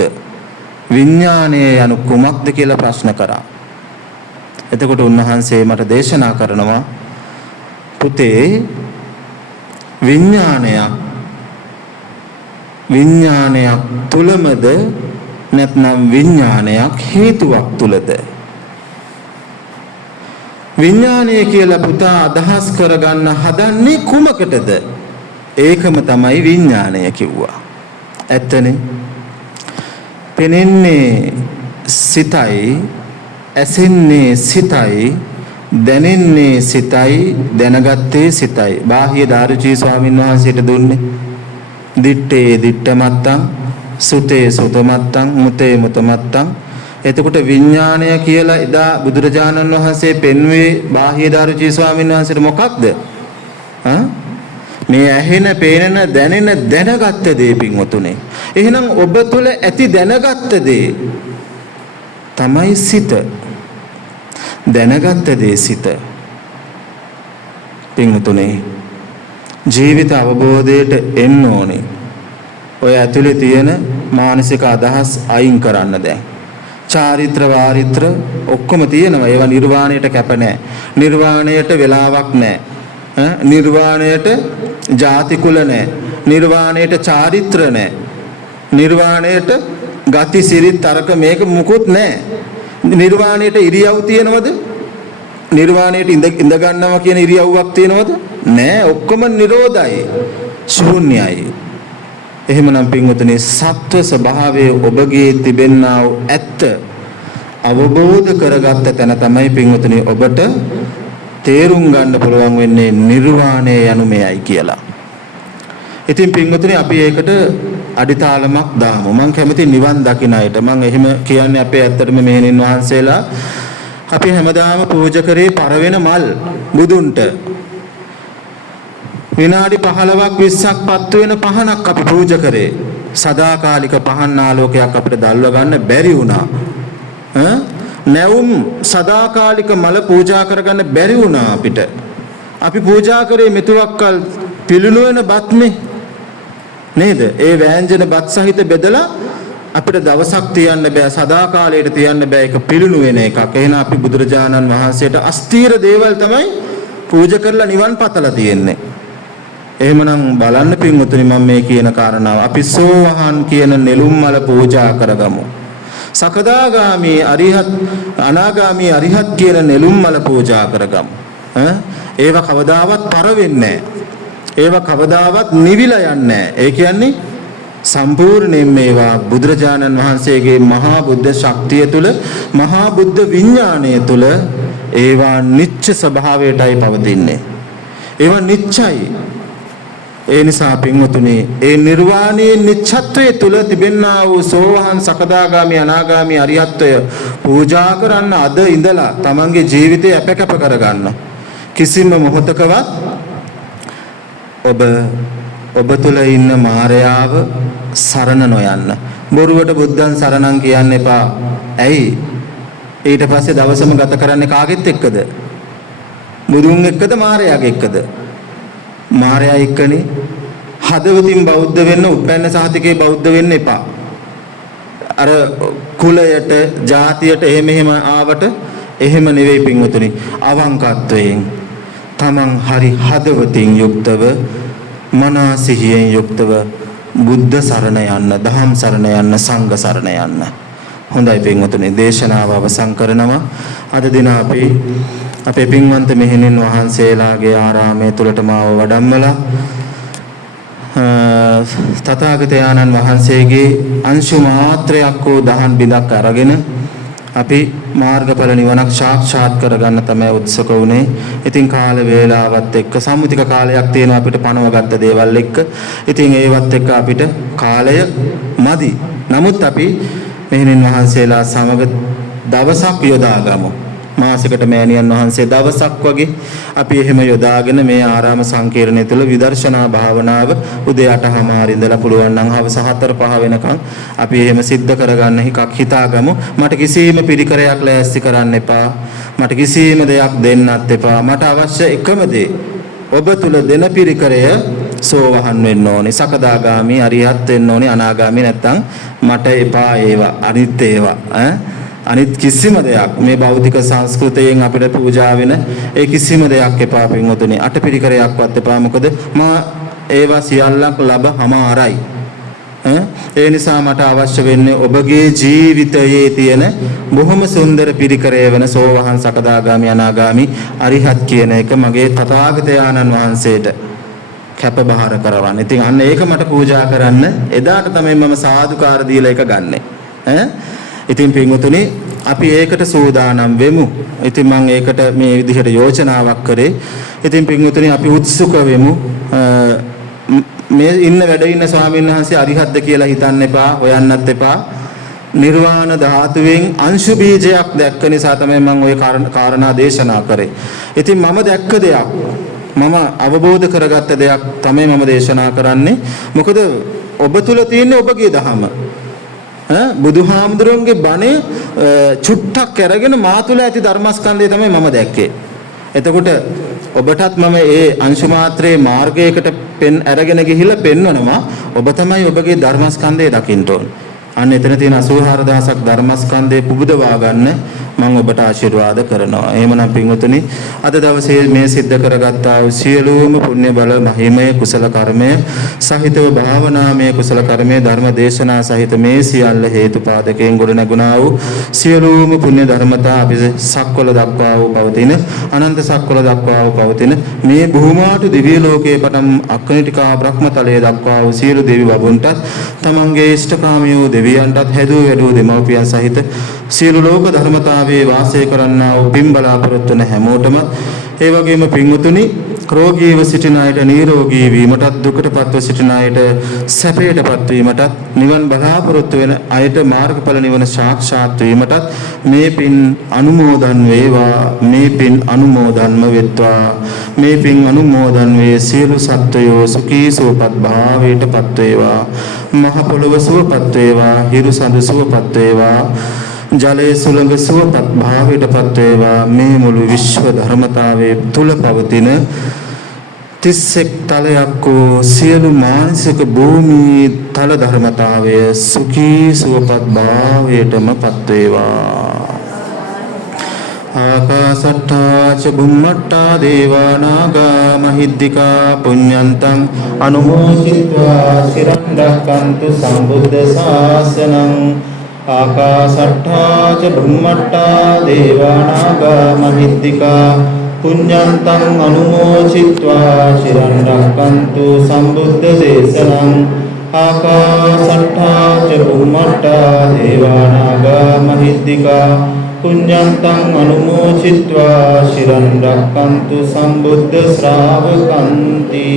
විඥාණය යනු කුමක්ද කියලා ප්‍රශ්න කරා. එතකොට උන්වහන්සේ මට දේශනා කරනවා පුතේ විඥානයක් තුලමද නැත්නම් විඥානයක් හේතුවක් තුලද? විඥානය කියලා පුතා අදහස් කරගන්න හදන්නේ කුමකටද? ඒකම තමයි විඥානය කිව්වා. ඇත්තනේ. පෙනෙන්නේ සිතයි, ඇසෙන්නේ සිතයි, දැනෙන්නේ සිතයි, දැනගත්තේ සිතයි. බාහ්‍ය දාරුචී ස්වාමීන් වහන්සේට දුන්නේ දිත්තේ දිත්තමත්තං, සුතේ සුතමත්තං, මුතේ මුතමත්තං. එතකොට විඥාණය කියලා එදා බුදුරජාණන් වහන්සේ පෙන්වුවේ බාහ්‍ය දාරුචී ස්වාමීන් වහන්සේට මොකක්ද? මේ ඇහෙන, පේන, දැනෙන, දැනගත්ත දේ පින්වතුනේ. එහෙනම් ඔබ තුළ ඇති දැනගත්ත දේ තමයි සිත. දැනගත්ත දේ සිත. පින්වතුනේ ජීවිත අවබෝධයට එන්න ඕනේ. ඔය ඇතුලේ තියෙන මානසික අදහස් අයින් කරන්න දැන්. චාරිත්‍ර වාරිත්‍ර ඔක්කොම තියෙනවා. ඒවා නිර්වාණයට කැප නැහැ. නිර්වාණයට වෙලාවක් නැහැ. නිර්වාණයට ಜಾති කුල නැහැ. නිර්වාණයට චාරිත්‍ර නැහැ. නිර්වාණයට ගති සිරිත් තරක මේක මුකුත් නැහැ. නිර්වාණයට ඉරියව් තියෙනවද? නිර්වාණයට ඉඳ ගන්නවා කියන ඉරියව්වක් තියෙනවද? නෑ ඔක්කොම නිරෝධයි ශූන්‍යයි. එහෙමනම් පින්වතුනි සත්ව ස්වභාවයේ ඔබගේ තිබෙනා වූ ඇත්ත අවබෝධ කරගත්ත තැන තමයි පින්වතුනි ඔබට තේරුම් ගන්න පුළුවන් වෙන්නේ නිර්වාණය යනු මෙයයි කියලා. ඉතින් පින්වතුනි අපි ඒකට අඩිතාලමක් දාමු. මම කැමති නිවන් දකින්න අයට මම එහෙම කියන්නේ අපේ ඇත්තටම මෙහෙණින් වහන්සේලා අපි හැමදාම පූජා කරේ පරවෙන මල් බුදුන්ට. විනාඩි 15ක් 20ක් පත්තු වෙන පහනක් අපි පූජා කරේ. සදාකාලික පහන් ආලෝකයක් අපිට දැල්ව ගන්න බැරි වුණා. නැවුම් සදාකාලික මල පූජා කරගන්න බැරි වුණා අපිට. අපි පූජා කරේ මෙතුවක්කල් පිළිණු වෙන බත්නේ නේද? ඒ වෑංජන බත් සහිත බෙදලා අපිට දවසක් තියන්න බෑ, සදාකාලයට තියන්න බෑ. ඒක පිළිණු වෙන එකක්. එහෙනම් අපි බුදුරජාණන් වහන්සේට අස්තීර දේවල් තමයි පූජා කරලා නිවන් පතලා තියෙන්නේ. එහෙමනම් බලන්න පින්වතුනි මම මේ කියන කාරණාව අපි සෝවහන් කියන නෙළුම් මල පූජා කරගමු. සකදාගාමි අරිහත් අනාගාමි අරිහත් කියන නෙළුම් මල පූජා කරගමු. ඒව කවදාවත් පර වෙන්නේ නැහැ. ඒව කවදාවත් නිවිලා යන්නේ නැහැ. ඒ කියන්නේ සම්පූර්ණයෙන් මේවා බුදුරජාණන් වහන්සේගේ මහා බුද්ධ ශක්තිය තුල මහා බුද්ධ විඥාණය තුල ඒවා නිච්ච ස්වභාවයටයි පවතින්නේ. ඒවා නිච්චයි. ඒ නිසා පින්වතුනි ඒ නිර්වාණයේ නිච්ඡත්වයේ තුල තිබෙනා වූ සෝවාන් සකදාගාමි අනාගාමි අරිහත්ත්වය පූජා කරන්න අද ඉඳලා තමන්ගේ ජීවිතය අපකප කරගන්න. කිසිම මොහොතකවත් ඔබ තුල ඉන්න මායාව සරණ නොයන්න. බොරුවට බුද්ධං සරණං කියන්න එපා. ඇයි? ඊට පස්සේ දවසම ගත කරන්නේ කාගෙත් එක්කද? බුදුන් එක්කද මායාගේ එක්කද? මාරයා එක්කනේ. හදවතින් බෞද්ධ වෙන්න උපැන්න සහතිකේ බෞද්ධ වෙන්න එපා. අර කුලයට, ජාතියට එහෙම ආවට එහෙම නෙවෙයි පින්වතුනි. අවංකත්වයෙන් තමන් හරි හදවතින් යුක්තව මනා සිහියෙන් යුක්තව බුද්ධ සරණ යන්න, දහම් සරණ යන්න, සංඝ සරණ යන්න. හොඳයි පින්වතුනි දේශනාව අවසන් කරනවා. අද දින අපේ පින්වන්ත මෙහෙණින් වහන්සේලාගේ ආරාමයේ තුලට මාව වඩම්මලා තථාගතයන්න් වහන්සේගේ අංශු මාත්‍රයක් වූ දහන් බිඳක් අරගෙන අපි මාර්ගඵල නිවනක් සාක්ෂාත් කරගන්න තමයි උත්සුක වුනේ. ඉතින් කාල වේලාවත් එක්ක සම්මුතික කාලයක් තියෙනවා අපිට පනවගත්ත දේවල් එක්ක. ඉතින් ඒවත් එක්ක අපිට කාලය මදි. නමුත් අපි මෙහෙණින් වහන්සේලා සමග දවසක් යොදාගමු. මාසයකට මෑණියන් වහන්සේ දවසක් වගේ අපි එහෙම යොදාගෙන මේ ආරාම සංකීර්ණය තුළ විදර්ශනා භාවනාව උදේ 8:00 ඉඳලා පුළුවන් නම් හවස 4-5 වෙනකන් අපි එහෙම සිද්ධ කරගන්න එකක් හිතාගමු. මට කිසිම පිළිකරයක් ලෑස්ති කරන්න එපා. මට කිසිම දෙයක් දෙන්නත් එපා. මට අවශ්‍ය එකම දේ ඔබ තුල දෙන පිළිකරය සෝවහන් වෙන්න ඕනේ. සකදාගාමි අරිහත් වෙන්න ඕනේ. අනාගාමි නැත්තම් මට එපා ඒවා. අනිත් ඒවා අනිත් කිසිම දෙයක් මේ භෞතික සංස්කෘතියෙන් අපිට පූජා වෙන ඒ කිසිම දෙයක් එපා පින්වතුනි. අටපිරිකරයක්වත් එපා. මොකද මා ඒවා සියල්ලක් ලබහමාරයි. ඒ නිසා මට අවශ්‍ය වෙන්නේ ඔබගේ ජීවිතයේ තියෙන බොහොම සුන්දර පිරිකරය වෙන සෝවහන් සකදාගාමි අනාගාමි අරිහත් කියන එක මගේ තථාගතයන්න් වහන්සේට කැපබහර කරවන්න. ඉතින් අන්න ඒක මට පූජා කරන්න එදාට තමයි මම සාදුකාර දීලා එක ගන්නෙ. ඉතින් පින්වතුනි අපි ඒකට සූදානම් වෙමු. ඉතින් මම ඒකට මේ විදිහට යෝජනාවක් කරේ. ඉතින් පින්වතුනි අපි උත්සුක වෙමු. මේ ඉන්න වැඩ ඉන්න ස්වාමීන් වහන්සේ අරිහත්ද කියලා හිතන්න එපා, හොයන්නත් එපා. නිර්වාණ ධාතුවෙන් අංශු බීජයක් දැක්ක නිසා තමයි මම ওই කාරණා දේශනා කරේ. ඉතින් මම දැක්ක දෙයක්, මම අවබෝධ කරගත්ත දෙයක් තමයි මම දේශනා කරන්නේ. මොකද ඔබ තුල තියෙන ඔබගේ දහම බුදුහාමුදුරන්ගේ බණේ චුට්ටක් අරගෙන මා තුල ඇති ධර්මස්කන්ධය තමයි මම දැක්කේ. එතකොට ඔබටත් මම ඒ අංශු මාත්‍රයේ මාර්ගයකට අරගෙන ගිහිල්ලා පෙන්වනවා. ඔබ තමයි ඔබගේ ධර්මස්කන්ධය දකින්න ඕන. අන්න එතන තියෙන 84000ක් ධර්මස්කන්ධය පුබුදවා ගන්න මම ඔබට ආශිර්වාද කරනවා. එහෙමනම් පින්වතුනි අද දවසේ මේ සිද්ධ කරගත්තා වූ සියලුම පුණ්‍ය බල මහිමය කුසල කර්මය සහිතව භාවනාමය කුසල කර්මය ධර්ම දේශනා සහිත මේ සියල්ල හේතුපාදකයෙන් ගොඩ නැගුණා වූ සියලුම පුණ්‍ය ධර්මතා අපි සක්වල දක්වා වූ පවතින අනන්ත සක්වල දක්වා වූ පවතින මේ භූමාට දිව්‍ය ලෝකයේ පටන් අක්කනිටිකා බ්‍රහ්මතලයේ දක්වා වූ සියලු දෙවි වරුන්ටත් තමන්ගේ ඉෂ්ඨකාමියෝ දෙවියන්ටත් හැදූ වැඩූ දෙමව්පියන් සහිත සියලු ලෝක ධර්මතාවයේ වාසය කරන්නා වූ පින් බලාපොරොත්තු වන හැමෝටම ඒ වගේම පින්වතුනි රෝගීව සිටින අයට නිරෝගී වීමටත් දුකටපත්ව සිටින අයට සැපයටපත් වීමටත් නිවන් බලාපොරොත්තු වෙන අයට මාර්ගඵල නිවන සාක්ෂාත් වීමටත් මේ පින් අනුමෝදන් වේවා මේ පින් අනුමෝදන්ම වෙත්වා මේ පින් අනුමෝදන් වේ සියලු සත්වයෝ සුඛී සුවපත් භාවයටපත් වේවා මහ පොළොව සුවපත් වේවා හිරු සඳ සුවපත් වේවා ජලයේ සුළඟ සුවපත් භාවයටපත් වේවා මේ මුළු විශ්ව ධර්මතාවයේ තුල පවතින 31 තලයක් වූ සියලු මානසික භූමි තල ධර්මතාවය සුඛී සුවපත් භාවයටමපත් වේවා ආකාසට්ඨා ච බුම්මට්ඨා දේවා නාග මහිද්దికා පුඤ්ඤන්තං අනුමෝදිत्वा සිරං රක්ඛන්තු සම්බුද්ධ ශාසනං ආකාසට්ඨා ච බුම්මට්ඨා දේවා නාග මහිද්దికා පුඤ්ඤන්තං අනුමෝදිत्वा සිරං රක්ඛන්තු සම්බුද්ධ දේශනං ආකාසට්ඨා ච බුම්මට්ඨා දේවා නාග මහිද්దికා පුඤ්ඤන්තං අනුමෝදිत्वा සිරං රක්ඛන්තු සම්බුද්ධ ශ්‍රාවකන්ති